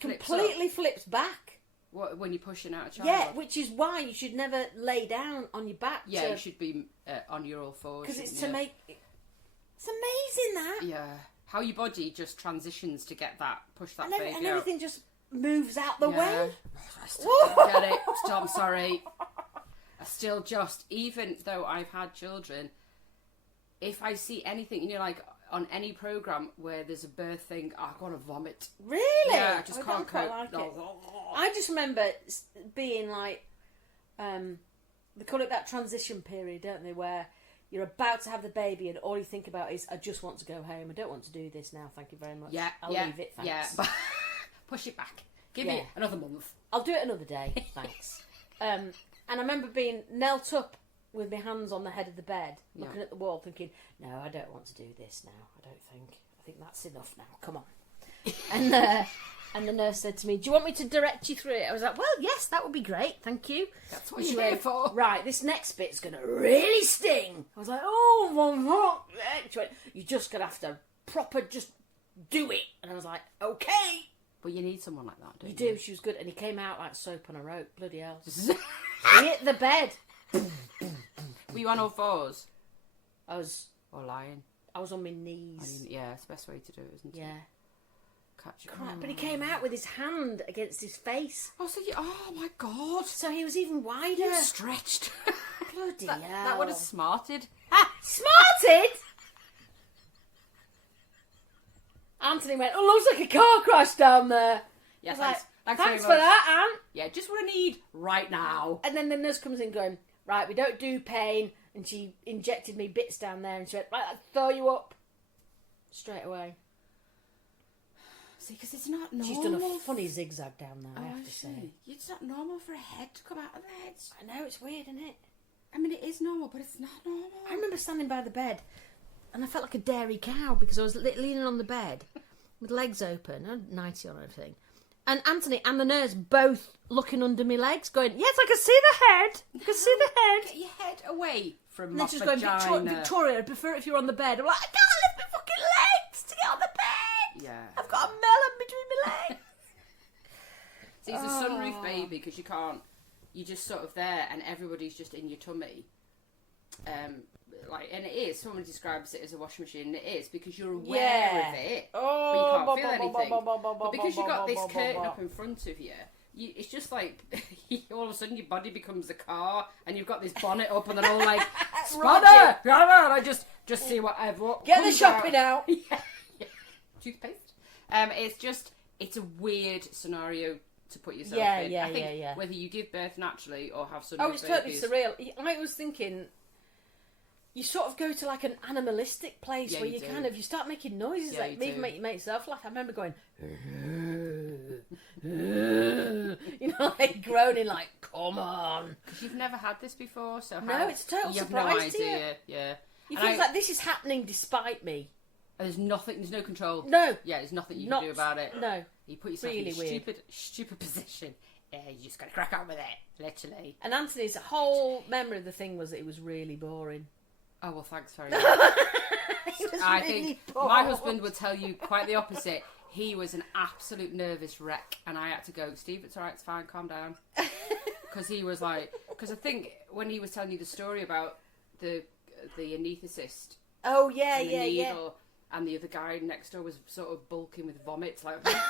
completely flips back. What, when you're pushing out a child? Yeah, which is why you should never lay down on your back. Yeah, you should be on your all fours. Because it's to make... It's amazing, that. Yeah. How your body just transitions to get that, push that baby out. And everything just moves out the way. I still don't get it. Still, I'm sorry. I still just, even though I've had children, if I see anything, you know, like on any programme where there's a birth thing, I want to vomit. Really? Yeah, I just can't quite like it. I just remember being like, they call it that transition period, don't they, where you're about to have the baby and all you think about is, I just want to go home. I don't want to do this now. Thank you very much. Yeah, I'll leave it. Thanks. Yeah, push it back. Give me another month. I'll do it another day. Thanks. And I remember being knelt up with my hands on the head of the bed, looking at the wall, thinking, no, I don't want to do this now. I think that's enough now. Come on. And the nurse said to me, do you want me to direct you through it? I was like, well, yes, that would be great. Thank you. That's what you're here for. Right, this next bit's going to really sting. I was like, oh, my God. She went, you're just going to have to proper just do it. And I was like, okay. But you need someone like that, don't you? You do. She was good. And he came out like soap on a rope. Bloody hell. He hit the bed. Were you on all fours? I was... Or lying? I was on my knees. I mean, yeah, it's the best way to do it, isn't it? Yeah. Catch it. Crap, but he came out with his hand against his face. Oh, so oh my God. So he was even wider. You stretched. Bloody hell. That would have smarted. Ah, smarted? Anthony went, oh, looks like a car crash down there. Yeah, thanks. Thanks Thanks for that, Ant. Yeah, just what I need right now. And then the nurse comes in going, right, we don't do pain. And she injected me bits down there and she went, right, I'll throw you up. Straight away. See, because it's not normal. She's done a funny zigzag down there, I have to say. It's not normal for a head to come out of the head. I know, it's weird, isn't it? I mean, it is normal, but it's not normal. I remember standing by the bed and I felt like a dairy cow because I was leaning on the bed with legs open, I had 90 on and everything. And Anthony and the nurse both looking under my legs going, yes, I can see the head. I can see the head. Get your head away from my vagina. Going, Victoria, I'd prefer it if you were on the bed. I'm like, I can't lift my fucking legs to get on the bed. Yeah. I've got a melon between my legs. See, it's a sunroof baby because you can't, you're just sort of there and everybody's just in your tummy. And it is, someone describes it as a washing machine, and it is because you're aware of it, but you can't feel anything. But because you've got this curtain up in front of you, it's just like all of a sudden your body becomes a car, and you've got this bonnet up, and they're all like, "Spanner, and I just see whatever. Get the shopping out." Yeah. Toothpaste. It's a weird scenario to put yourself in. I think whether you give birth naturally or have some. Oh, it's totally surreal. I was thinking. You sort of go to like an animalistic place where you kind of, you start making noises, like even make yourself laugh. I remember going, you know, like groaning, like, come on. Because you've never had this before, so no, it's a total surprise to you. Yeah. You feel like this is happening despite me. And there's no control. No. Yeah, there's nothing you can do about it. No. You put yourself in a stupid position. Yeah, you just got to crack on with it, literally. And Anthony's whole memory of the thing was that it was really boring. Oh, well, thanks very much. I think my husband would tell you quite the opposite. He was an absolute nervous wreck, and I had to go, Steve, it's all right, it's fine, calm down. Because he was like, because I think when he was telling you the story about the anaesthetist. Oh, yeah. And the other guy next door was sort of bulking with vomits, like, because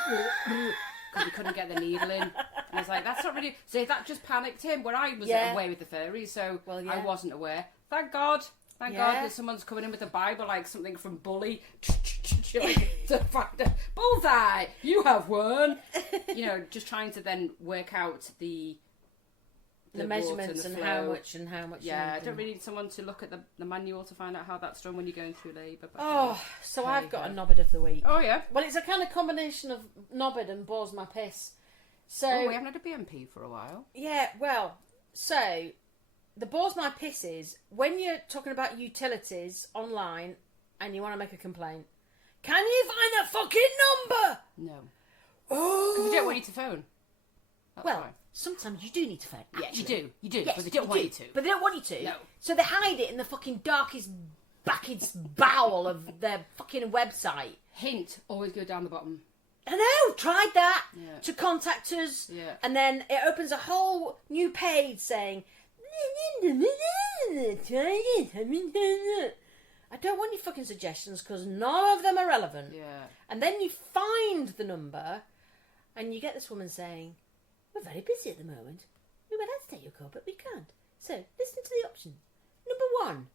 he couldn't get the needle in. And I was like, that's not really... So that just panicked him, when I was away with the fairies, so I wasn't aware. Thank God that someone's coming in with a Bible, like something from Bully, to find a bullseye. You have one. You know, just trying to then work out the measurements and how much. Yeah, I don't really need someone to look at the manual to find out how that's done when you're going through labour. So I've got a knobbed of the week. Oh yeah. Well, it's a kind of combination of knobbed and bores my piss. So we haven't had a BMP for a while. Yeah, well, so the bores my piss is when you're talking about utilities online and you want to make a complaint. Can you find that fucking number? No. Oh. Because they don't want you to phone. That's Well, why. sometimes you do need to phone. Yeah, Actually. you do. Yes, but they don't want you to. But they don't want you to. No. So they hide it in the fucking darkest, backest bowel of their fucking website. Hint, always go down the bottom. I know, tried that Yeah. to contact us. Yeah. And then it opens a whole new page saying, I don't want your fucking suggestions because none of them are relevant. Yeah. And then you find the number and you get this woman saying, we're very busy at the moment. We would like to take your call, but we can't. So, listen to the options. Number 1,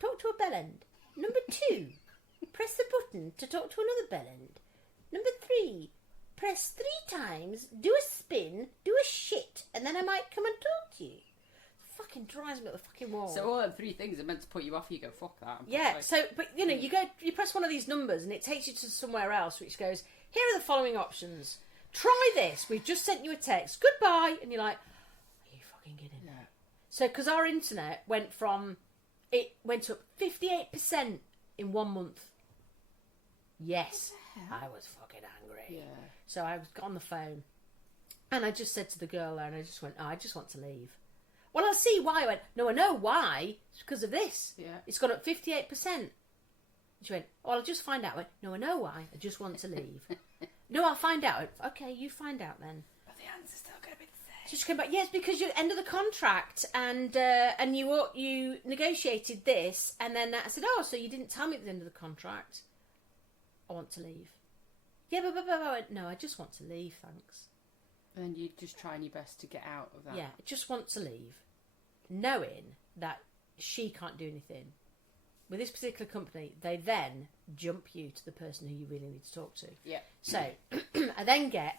talk to a bell end. Number 2, press the button to talk to another bell end. Number 3, press 3 times, do a spin, do a shit, and then I might come and talk to you. Fucking drives me up the fucking wall. So all them 3 things are meant to put you off. You go, fuck that. Yeah, so, but you know, you press one of these numbers and it takes you to somewhere else which goes, here are the following options. Try this. We've just sent you a text. Goodbye. And you're like, are you fucking kidding? Yeah. So, because our internet went up 58% in 1 month. Yes. I was fucking angry. Yeah. So I got on the phone and I just said to the girl there and I just went, oh, I just want to leave. Well, I'll see why. I went, no, I know why. It's because of this. Yeah. It's gone up 58%. She went, well, I'll just find out. I went, no, I know why. I just want to leave. No, I'll find out. I went, okay, you find out then. But the answer's still going to be the same. So she came back, yes, because you're at the end of the contract and you negotiated this. And then I said, oh, so you didn't tell me at the end of the contract. I want to leave. Yeah, but I went, no, I just want to leave, thanks. And you just trying your best to get out of that. Yeah, I just want to leave. Knowing that she can't do anything. With this particular company, they then jump you to the person who you really need to talk to. Yeah. So, I then get,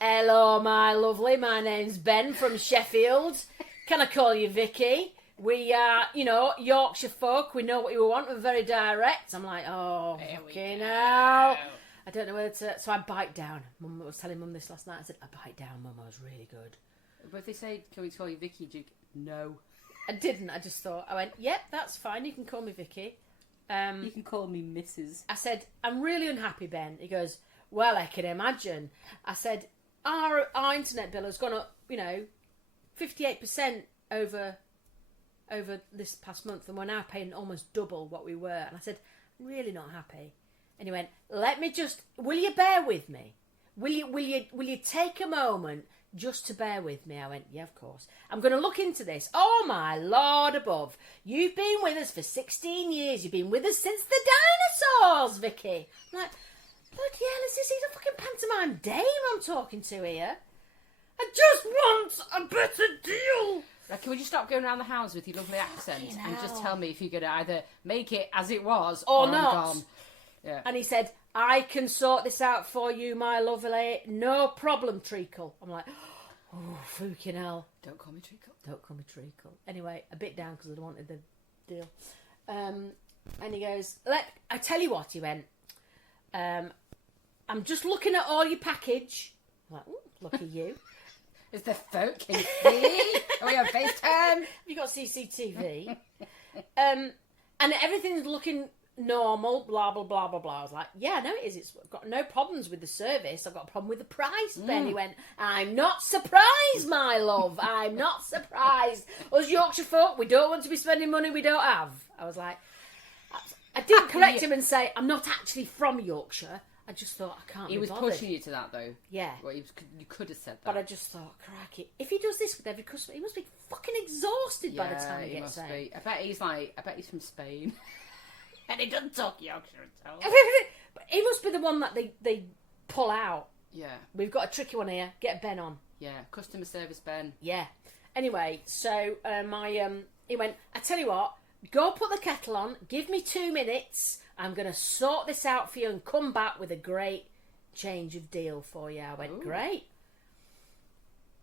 hello, my lovely, my name's Ben from Sheffield. Can I call you Vicky? We are, Yorkshire folk. We know what you want. We're very direct. I'm like, oh, fucking hell. I don't know whether to... So I bite down. Mum, I was telling Mum this last night. I said, I bite down, Mum. I was really good. But if they say, can we call you Vicky? Do you... No. I didn't. I just thought... I went, yep, that's fine. You can call me Vicky. You can call me Mrs. I said, I'm really unhappy, Ben. He goes, well, I can imagine. I said, our internet bill has gone up, 58% over this past month, and we're now paying almost double what we were. And I said, I'm really not happy. And he went, will you bear with me? Will you take a moment just to bear with me? I went, yeah, of course. I'm going to look into this. Oh, my Lord above. You've been with us for 16 years. You've been with us since the dinosaurs, Vicky. I'm like, bloody hell, is this a fucking pantomime dame I'm talking to here? I just want a better deal. Like, can we just stop going around the house with your lovely accent and just tell me if you're going to either make it as it was or not? I'm gone. Yeah. And he said, I can sort this out for you, my lovely. No problem, Treacle. I'm like, oh, fucking hell. Don't call me Treacle. Don't call me Treacle. Anyway, a bit down because I wanted the deal. And he goes, I tell you what, he went, I'm just looking at all your package. I'm like, lucky you. Is the phone? Can you see? Are we on FaceTime? Have you got CCTV? And everything's looking normal, blah, blah, blah, blah, blah. I was like, yeah, no, it is. It's got no problems with the service. I've got a problem with the price, Ben. He went, I'm not surprised, my love. I'm not surprised. Us Yorkshire folk, we don't want to be spending money we don't have. I was like, I didn't correct him and say, I'm not actually from Yorkshire. I just thought, I can't be bothered. He was pushing you to that, though. Yeah. Well, you could have said that. But I just thought, cracky. If he does this with every customer, he must be fucking exhausted by the time he gets there. Be. I bet he's from Spain. And he doesn't talk Yorkshire at all. But he must be the one that they pull out. Yeah. We've got a tricky one here. Get Ben on. Yeah. Customer service Ben. Yeah. Anyway, so he went, I tell you what, go put the kettle on, give me 2 minutes, I'm going to sort this out for you and come back with a great change of deal for you. I went, ooh. Great.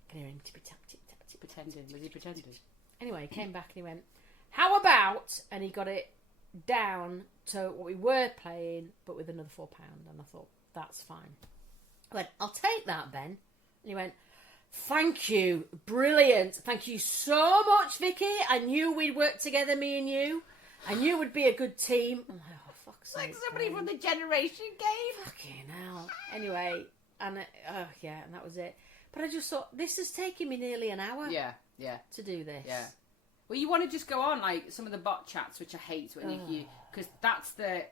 Can you hear him pretending? Was he pretending? Anyway, he came back and he went, how about, and he got it down to what we were paying, but with another £4. And I thought, that's fine. I went, I'll take that, Ben. And he went, Thank you. Brilliant. Thank you so much, Vicky. I knew we'd work together, me and you. I knew we'd be a good team. I'm like, oh, fuck's sake. Like somebody from the generation game. Fucking hell. Anyway, and and that was it. But I just thought, this has taken me nearly an hour to do this. Yeah. Well, you want to just go on like some of the bot chats, which I hate when you because that's the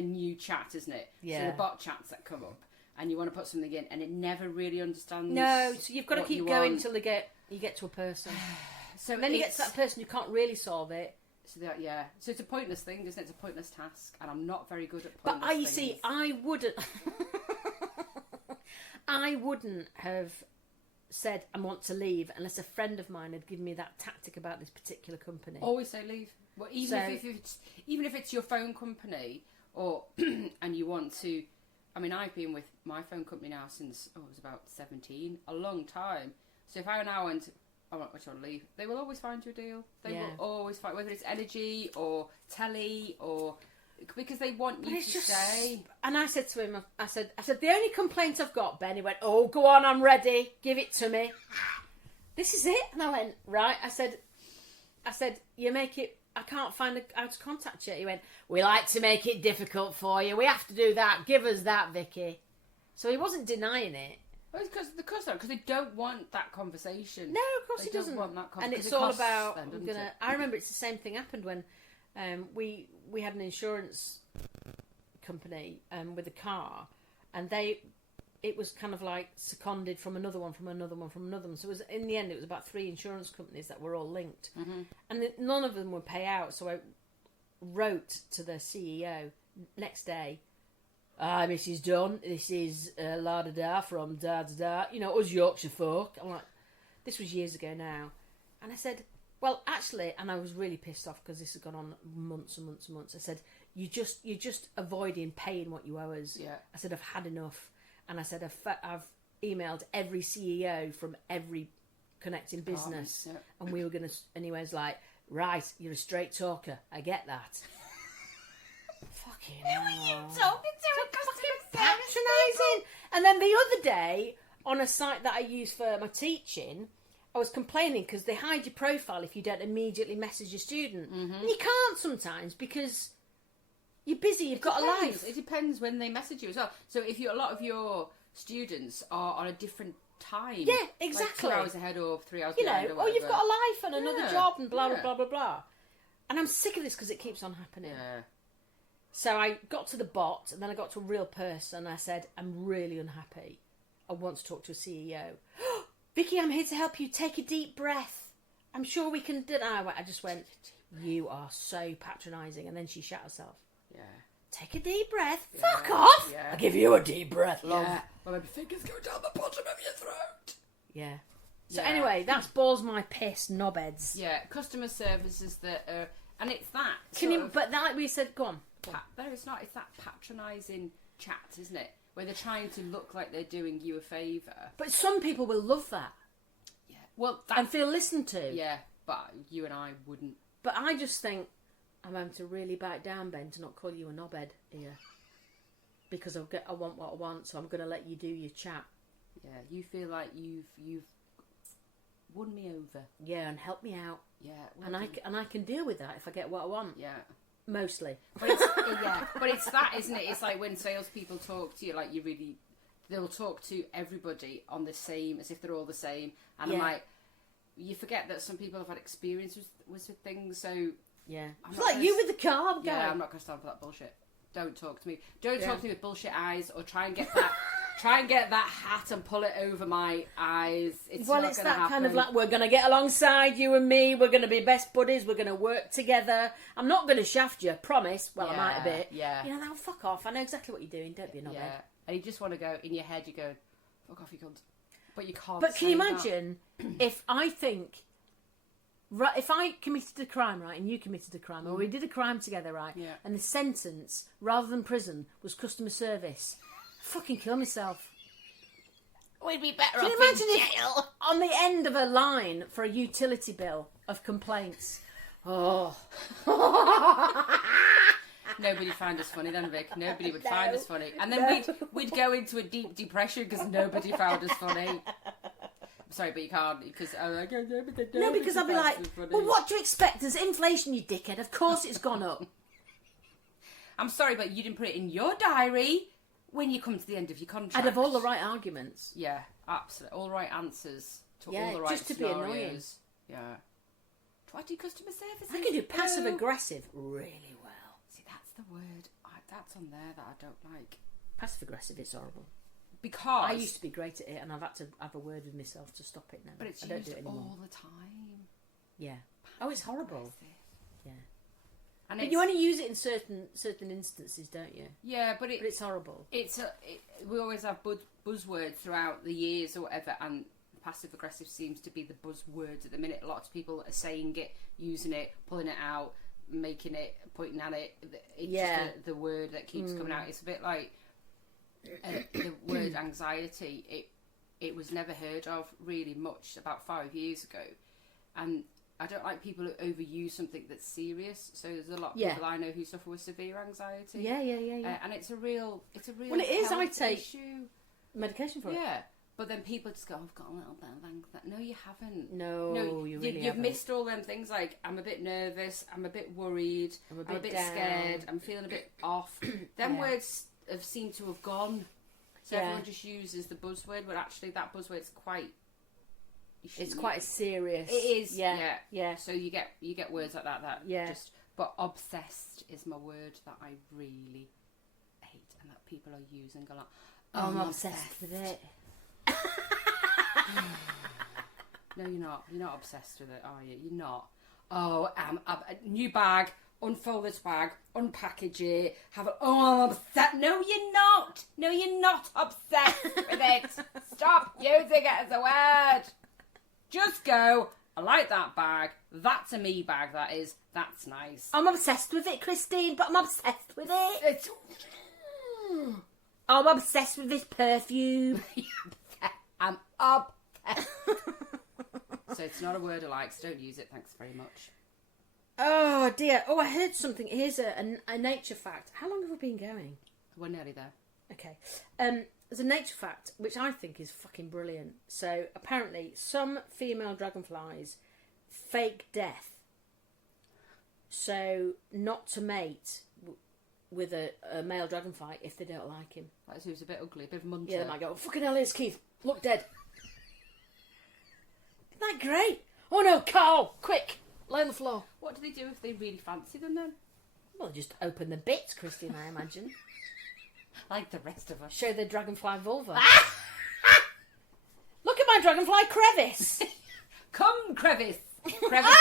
new chat, isn't it? Yeah. So the bot chats that come up, and you want to put something in, and it never really understands. No, so you've got to keep going until you get to a person. So and then you get to that person who can't really solve it. So so it's a pointless thing, isn't it? It's a pointless task, and I'm not very good at pointless things. But you see, I wouldn't have said I want to leave unless a friend of mine had given me that tactic about this particular company. Always say leave. Well, even if it's your phone company, or and you want to. I mean, I've been with my phone company now since I was about 17, a long time. So if I now went, I want to leave, they will always find you a deal. They will always find, whether it's energy or telly or. Because they want you to stay. And I said to him, I said, the only complaint I've got, Ben, he went, oh, go on, I'm ready. Give it to me. This is it. And I went, right. I said, you make it, I can't find how to contact you. He went, we like to make it difficult for you. We have to do that. Give us that, Vicky. So he wasn't denying it. Well, it's because they don't want that conversation. No, of course he doesn't. Want that conversation. And it's all about, I remember it's the same thing happened when we had an insurance company with a car, and it was kind of like seconded from another one. So it was, in the end, it was about 3 insurance companies that were all linked, and none of them would pay out. So I wrote to the CEO next day, Mrs. Dunn, this is la da da from da da da, us Yorkshire folk. I'm like, this was years ago now, and I said, well, actually, and I was really pissed off because this has gone on months and months and months. I said, you're just avoiding paying what you owe us. Yeah. I said, I've had enough. And I said, I've emailed every CEO from every connecting business. Yeah. And we were going to, and he was like, right, you're a straight talker. I get that. Fucking hell. Who are you talking to? Fucking patronising. And then the other day, on a site that I use for my teaching, I was complaining because they hide your profile if you don't immediately message your student. And you can't sometimes because you're busy, you've got a life. It depends when they message you as well. So if a lot of your students are on a different time. Yeah, exactly. Like 2 hours ahead or 3 hours behind or whatever. You've got a life and another job and blah, blah, blah, blah, blah. And I'm sick of this because it keeps on happening. Yeah. So I got to the bot and then I got to a real person and I said, I'm really unhappy. I want to talk to a CEO. Vicky, I'm here to help you. Take a deep breath. I'm sure we can do it. I just went, you are so patronising. And then she shut herself. Yeah. Take a deep breath. Yeah. Fuck off. Yeah. I'll give you a deep breath, love. Yeah. Well, maybe fingers go down the bottom of your throat. Yeah. So anyway, that's balls my piss, knobheads. Yeah. Customer services that are... And it's that. But like we said, go on. No, it's not. It's that patronising chat, isn't it? Where they're trying to look like they're doing you a favour. But some people will love that. Yeah. Well, and feel listened to. Yeah, but you and I wouldn't. But I just think I'm having to really bite down, Ben, to not call you a knobhead here. Because I want what I want, so I'm going to let you do your chat. Yeah, you feel like you've won me over. Yeah, and help me out. Yeah. Well, and I can deal with that if I get what I want. Yeah. Mostly. But it's, but it's that, isn't it? It's like when salespeople talk to you, like they'll talk to everybody on the same, as if they're all the same. And I'm like, you forget that some people have had experience with things, so... Yeah. It's like you with the car guy. Yeah, I'm not going to stand for that bullshit. Don't talk to me. Don't talk to me with bullshit eyes, or try and get that hat and pull it over my eyes. It's not that happen. Kind of like, we're going to get alongside you and me, we're going to be best buddies, we're going to work together. I'm not going to shaft you, promise. Well, I might a bit. Yeah. Now fuck off. I know exactly what you're doing. Don't be a knobhead. Yeah. And you just want to go, in your head, you go, fuck off, you cunt. But you can't. But can you imagine if I think... Right, if I committed a crime, right, and you committed a crime, or we did a crime together, right, and the sentence, rather than prison, was customer service, I'd fucking kill myself. We'd be better Can off you imagine in jail. If on the end of a line for a utility bill of complaints, Nobody found us funny then, Vic. Nobody would find us funny. And then we'd go into a deep depression because nobody found us funny. sorry, but you can't because I'm like, no, because I'll be like, well, what do you expect? There's inflation, you dickhead. Of course it's gone up. I'm sorry, but you didn't put it in your diary when you come to the end of your contract. I'd have all the right arguments. Yeah, absolutely. All the right answers to Yeah, all the right just to scenarios. be annoying. Yeah. Try to do customer service. I can do passive aggressive really well. See, that's the word. That's on there that I don't like. Passive aggressive is horrible. Because I used to be great at it, and I've had to have a word with myself to stop it now. But it's I don't used do it anymore. all the time. Yeah. Oh, it's horrible. Yeah. And but you only use it in certain instances, don't you? Yeah, but it's horrible. We always have buzzwords throughout the years or whatever, and passive aggressive seems to be the buzzwords at the minute. Lots of people are saying it, using it, pulling it out, making it, pointing at it. It's just the word that keeps coming out. It's a bit like the word anxiety. It was never heard of really much about 5 years ago, and I don't like people who overuse something that's serious. So there's a lot of people I know who suffer with severe anxiety. Yeah. And it's a real. Well, it is. I take issue. medication for it. Yeah, but then people just go, "I've got a little bit of anxiety." No, you haven't. No, you really you've haven't. missed all them things. Like, I'm a bit nervous. I'm a bit worried. I'm a bit scared. I'm feeling a bit off. Them words have seemed to have gone. So everyone just uses the buzzword, but actually that buzzword's quite. It's quite serious. It is. Yeah. So you get words like that. Just. But obsessed is my word that I really hate, and that people are using a lot. Oh, I'm obsessed with it. No, you're not. You're not obsessed with it, are you? You're not. Oh, a new bag. Unfold this bag. Unpackage it. I'm obsessed. No, you're not. No, you're not obsessed with it. Stop using it as a word. Just go, I like that bag. That's a me bag, that is. That's nice. I'm obsessed with it, Christine, but I'm obsessed with it. I'm obsessed with this perfume. I'm obsessed. So it's not a word I like, so don't use it. Thanks very much. Oh, dear. Oh, I heard something. Here's a nature fact. How long have we been going? We're nearly there. Okay. There's a nature fact, which I think is fucking brilliant. So, apparently, some female dragonflies fake death. So, not to mate with a male dragonfly if they don't like him. That's who's a bit ugly, a bit of a munter. Yeah, they might go, oh, fucking hell, here's Keith. Look dead. Isn't that great? Oh, no, Carl, quick, lay on the floor. What do they do if they really fancy them, then? Well, just open the bits, Christine, I imagine. Like the rest of us. Show their dragonfly vulva. Look at my dragonfly Crevice. Come, Crevice. Crevice,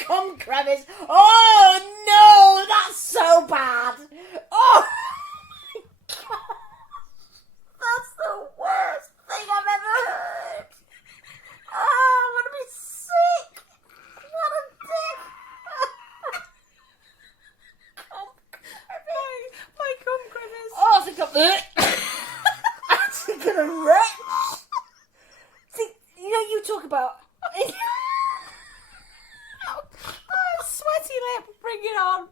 come, Crevice. Oh, no, that's so bad. Oh, my God. That's the worst thing I've ever heard. Oh, I'm going to be sick. What a dick. My cum Crevice. Oh, I think I'm going to wreck. See, you know, you talk about... Sweaty lip, bring it on.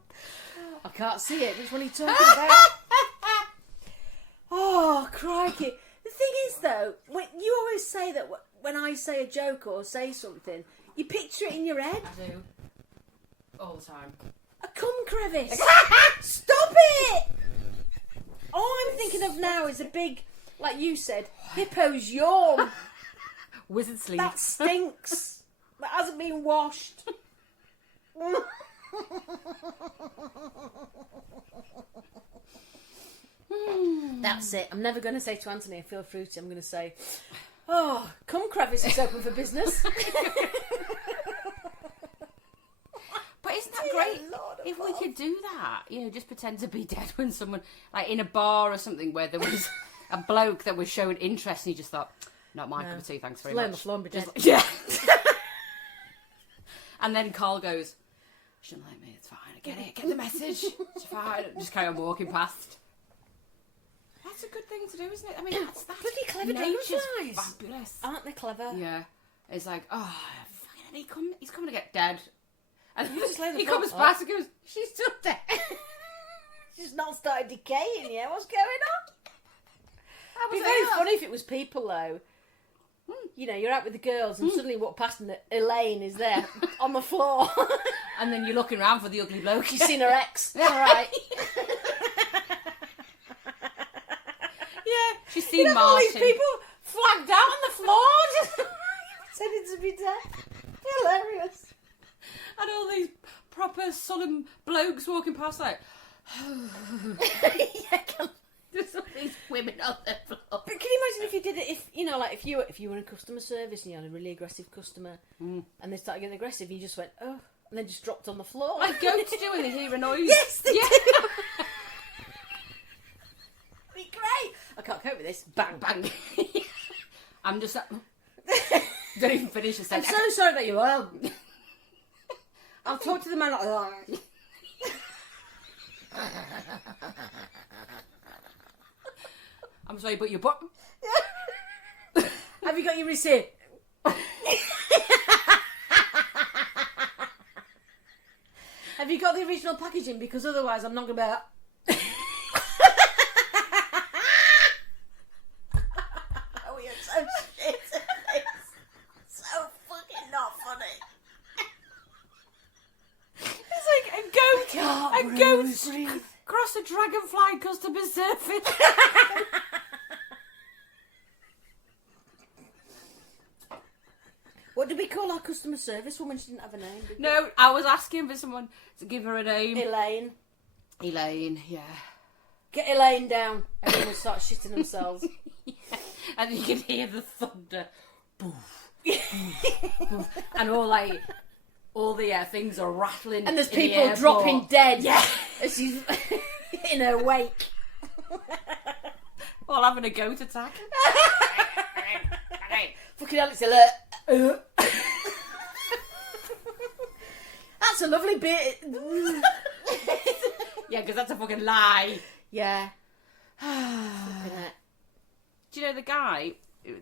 I can't see it. Which one are you talking about? Oh, crikey. The thing is, though, you always say that when I say a joke or say something, you picture it in your head. I do. All the time. A cum crevice. Stop it! All I'm thinking of now is a big, like you said, hippo's yawn. Wizard sleep. That stinks. That hasn't been washed. That's it. I'm never going to say to Anthony, I feel fruity. I'm going to say, oh, cum crevice is open for business. But isn't that great? If we could do that, just pretend to be dead when someone, like in a bar or something where there was a bloke that was showing interest and he just thought, not my cup of tea, thanks very much. Lay on the floor and be dead. Yeah. And then Carl goes, shouldn't like me, it's fine, I get it, get the message, it's fine. Just carry on walking past. That's a good thing to do, isn't it? I mean, that's bloody clever nature's dragonflies. Fabulous. Aren't they clever? Yeah. It's like, oh, fucking he's coming to get dead. And then he comes past and goes, she's still dead. She's not started decaying yet. What's going on? It'd be very funny if it was people, though. you know, you're out with the girls and suddenly walk past and Elaine is there on the floor. And then you're looking around for the ugly bloke. She's seen her ex. All right. Yeah, she's seen Martin. All these people flagged out on the floor, just pretending to be dead. Hilarious. And all these proper solemn blokes walking past like... There's all these women on the floor. But can you imagine if you did it, if you know, like if you were in customer service and you had a really aggressive customer and they started getting aggressive, you just went, oh, and then just dropped on the floor. Like goats do when they hear a noise. Yes, they do. Be great. I can't cope with this. Bang, bang. I'm just like... Don't even finish the sentence. I'm so sorry that you are. I'll talk to the man like that. I'm sorry, but your butt. Have you got your receipt? Have you got the original packaging? Because otherwise I'm not going to be like... Oh, you're so shit. It's so fucking not funny. It's like a goat cross a dragonfly customer service. What did we call our customer service woman? She didn't have a name, did we? No, I was asking for someone to give her a name. Elaine. Elaine, yeah. Get Elaine down. Everyone will start shitting themselves. Yeah. And you can hear the thunder. Boof, boof, boof. And all the things are rattling. And there's in people the dropping dead. Yeah. As she's in her wake. While having a goat attack. Fucking hell, it's alert. That's a lovely bit. Yeah, because that's a fucking lie. Yeah. Do you know the guy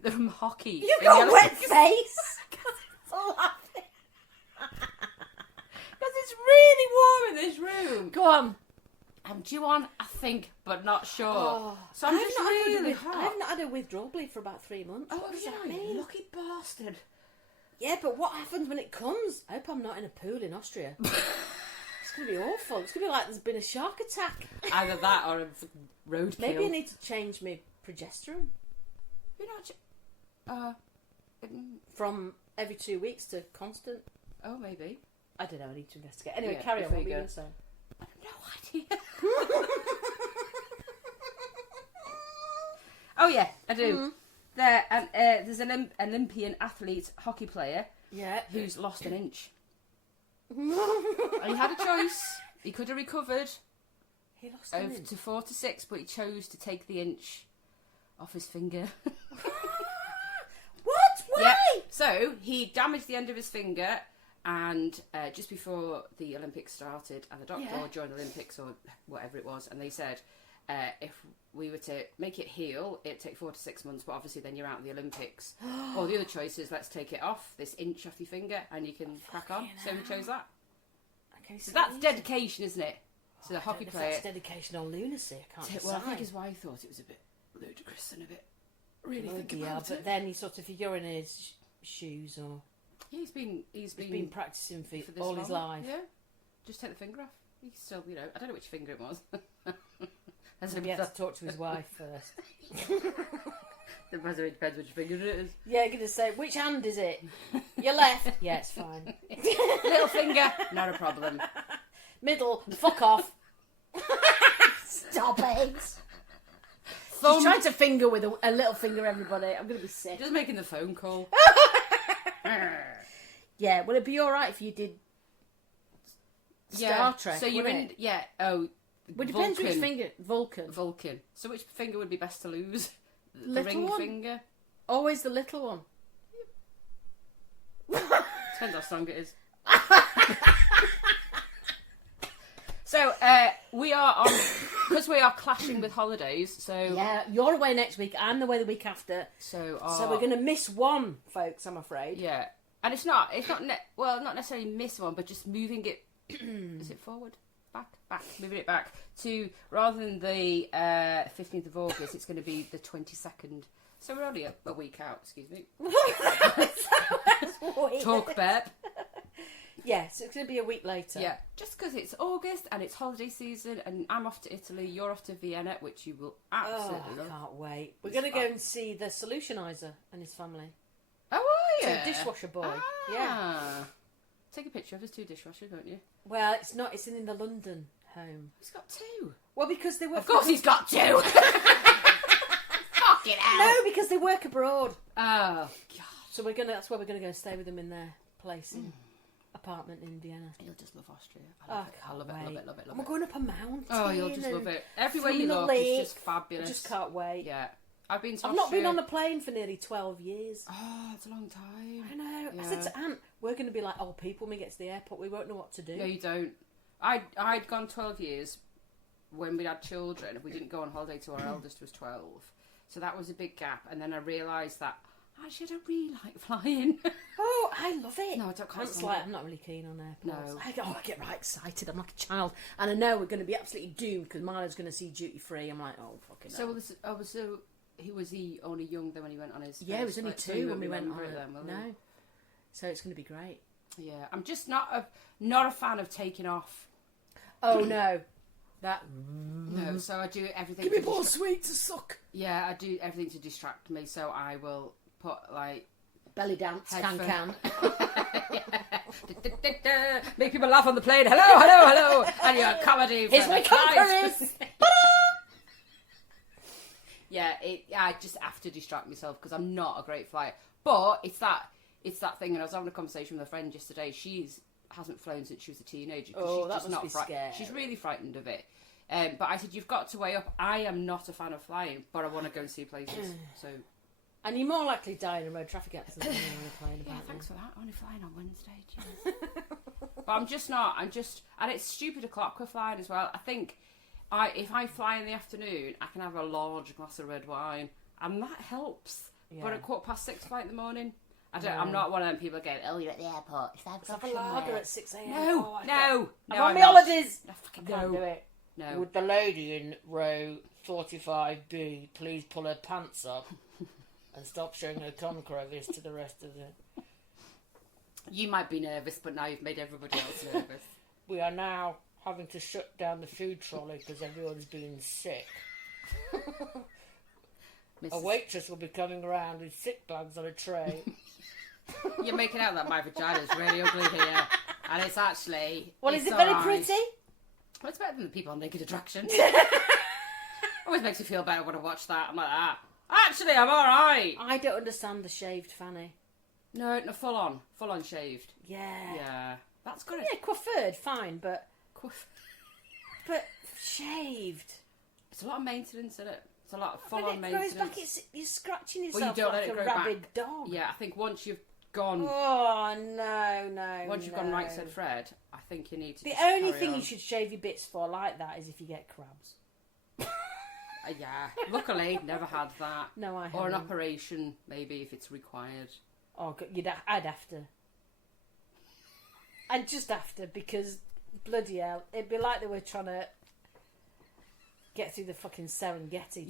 from hockey? You've got a wet face. Because it's really warm in this room. Go on. I'm due on, I think, but not sure. Oh, So I'm just really hot. I haven't had a withdrawal bleed for about 3 months. Oh, What does yeah, that mean? you lucky bastard. Yeah, but what happens when it comes? I hope I'm not in a pool in Austria. It's going to be awful. It's going to be like there's been a shark attack. Either that or a roadkill. Maybe I need to change my progesterone. You're not... From every 2 weeks to constant. Oh, maybe. I don't know, I need to investigate. Anyway, Yeah, carry on. before What were you you go. going to say? I have no idea. Oh, yeah, I do. There's an Olympian athlete, hockey player, Yeah. who's lost an inch. And he had a choice. He could have recovered He lost an over inch. to 4 to 6, but he chose to take the inch off his finger. What? Why? Yeah. So he damaged the end of his finger, and just before the Olympics started, and the doctor Yeah. or during the Olympics or whatever it was, and they said if we were to make it heal, it'd take 4 to 6 months, but obviously then you're out of the Olympics. Or the other choice is let's take it off, this inch off your finger, and you can crack on. So we chose that. Okay, So that's dedication, isn't it? To the I hockey don't know player. if that's dedication or lunacy. I can't decide. Well, I think his wife thought it was a bit ludicrous and a bit really Well, think yeah, about but it. then he sort of, if you're in his shoes or He's been practicing for this all his long. life. Yeah, just take the finger off. You can still, I don't know which finger it was. Maybe he had to talk to his wife first. Depends which finger it is. Yeah, I'm going to say, which hand is it? Your left? Yeah, it's fine. Little finger, not a problem. Middle, fuck off. Stop it. Thumb. She's trying to finger with a little finger, everybody. I'm going to be sick. Just making the phone call. Yeah, would it be alright if you did Star Trek? So you're in, it? yeah. Oh, Well, it depends which finger. Vulcan. So which finger would be best to lose? The Little ring one. finger. Always the little one. Depends how strong it is. So we are on because we are clashing with holidays. So Yeah, you're away next week. I'm away the week after. So we're going to miss one, folks. I'm afraid. Yeah, and it's not not necessarily miss one, but just moving it. Is it forward? moving it back to, rather than the 15th of August, it's going to be the 22nd. So we're only a week out, excuse me. Talk, Beb. Yeah, so it's going to be a week later. Yeah, just because it's August and it's holiday season and I'm off to Italy, you're off to Vienna, which you will absolutely love. I can't wait. We're going to go and see the Solutionizer and his family. Oh, are you? So dishwasher boy. Ah. Yeah. Take a picture of his 2 dishwashers, won't you? Well, it's not. It's in the London home. He's got 2. Well, because they work... Of course he's got 2! Fucking hell. No, because they work abroad. Oh, God. So that's where we're going to go and stay with them in their place in apartment in Vienna. You'll just love Austria. I love it. And we're going up a mountain. Oh, you'll just love it. Everywhere you look, it's just fabulous. I just can't wait. Yeah. I've not been on a plane for nearly 12 years. Oh, that's a long time. I know. Yeah. I said to Aunt, we're going to be like old people when we get to the airport. We won't know what to do. No, you don't. I'd gone 12 years when we had children. We didn't go on holiday till our eldest was 12. So that was a big gap. And then I realised that actually I don't really like flying. Oh, I love it. No, I don't. I'm not really keen on airports. No. I get right excited. I'm like a child. And I know we're going to be absolutely doomed because Milo's going to see duty free. I'm like, oh, fucking hell. So was he only young then when he went on his... Yeah, he was only 2 when we went on it. Then, no. So it's going to be great. Yeah, I'm just not a fan of taking off. Oh, no. No, so I do everything... Give me more sweet to suck. Yeah, I do everything to distract me, so I will put, like... Belly dance, can. Make people laugh on the plane. Hello. And your comedy. Here's my conquerors. Yeah, I just have to distract myself because I'm not a great flyer. But it's that thing, and I was having a conversation with a friend yesterday. She hasn't flown since she was a teenager. Oh, that must be scary. She's really frightened of it. But I said, you've got to weigh up. I am not a fan of flying, but I want to go and see places. So. And you're more likely to die in a road traffic accident than you're on a plane. Yeah, thanks for that. I'm only flying on Wednesday. But I'm just not. And it's stupid o'clock we're flying as well. I think if I fly in the afternoon, I can have a large glass of red wine, and that helps. Yeah. But at 6:15 flight in the morning, I'm not one of them people going, oh, you're at the airport. Let's have a lager at 6 a.m. No. I'm on my holidays. I can't do it. No. Would the lady in row 45B please pull her pants up and stop showing her crevice to the rest of the... You might be nervous, but now you've made everybody else nervous. We are now having to shut down the food trolley because everyone's been sick. A waitress will be coming around with sick bags on a tray. You're making out that my vagina's really ugly here. And it's actually... Well, is it very pretty? Well, it's better than the people on Naked Attraction. Always makes me feel better when I watch that. I'm like, actually, I'm alright. I don't understand the shaved fanny. No, full on shaved. Yeah. That's good. Yeah, coiffured, fine, but shaved. It's a lot of maintenance, isn't it? It's a lot of full-on maintenance. When it grows back, you're scratching yourself like a rabid dog. Yeah, I think once you've gone... Oh, no. Once you've gone right said Fred, I think you need to... The only thing you should shave your bits for like that is if you get crabs. Yeah, luckily, never had that. No, I haven't. Or an operation, maybe, if it's required. Oh, I'd have to. I'd just have to, because bloody hell, it'd be like they were trying to get through the fucking Serengeti.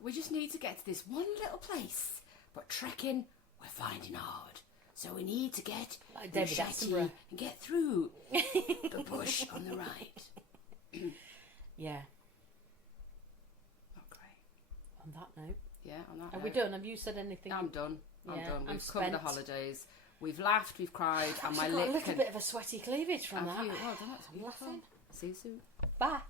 We just need to get to this one little place, but trekking, we're finding hard. So we need to get like David Attenborough and get through the bush on the right. Yeah. Okay. On that note. Yeah, on that note. Are we done? Have you said anything? I'm done. I'm We've covered the holidays. We've laughed, we've cried, and my lip got a little bit of a sweaty cleavage from that. Well done, that's beautiful. See you soon. Bye.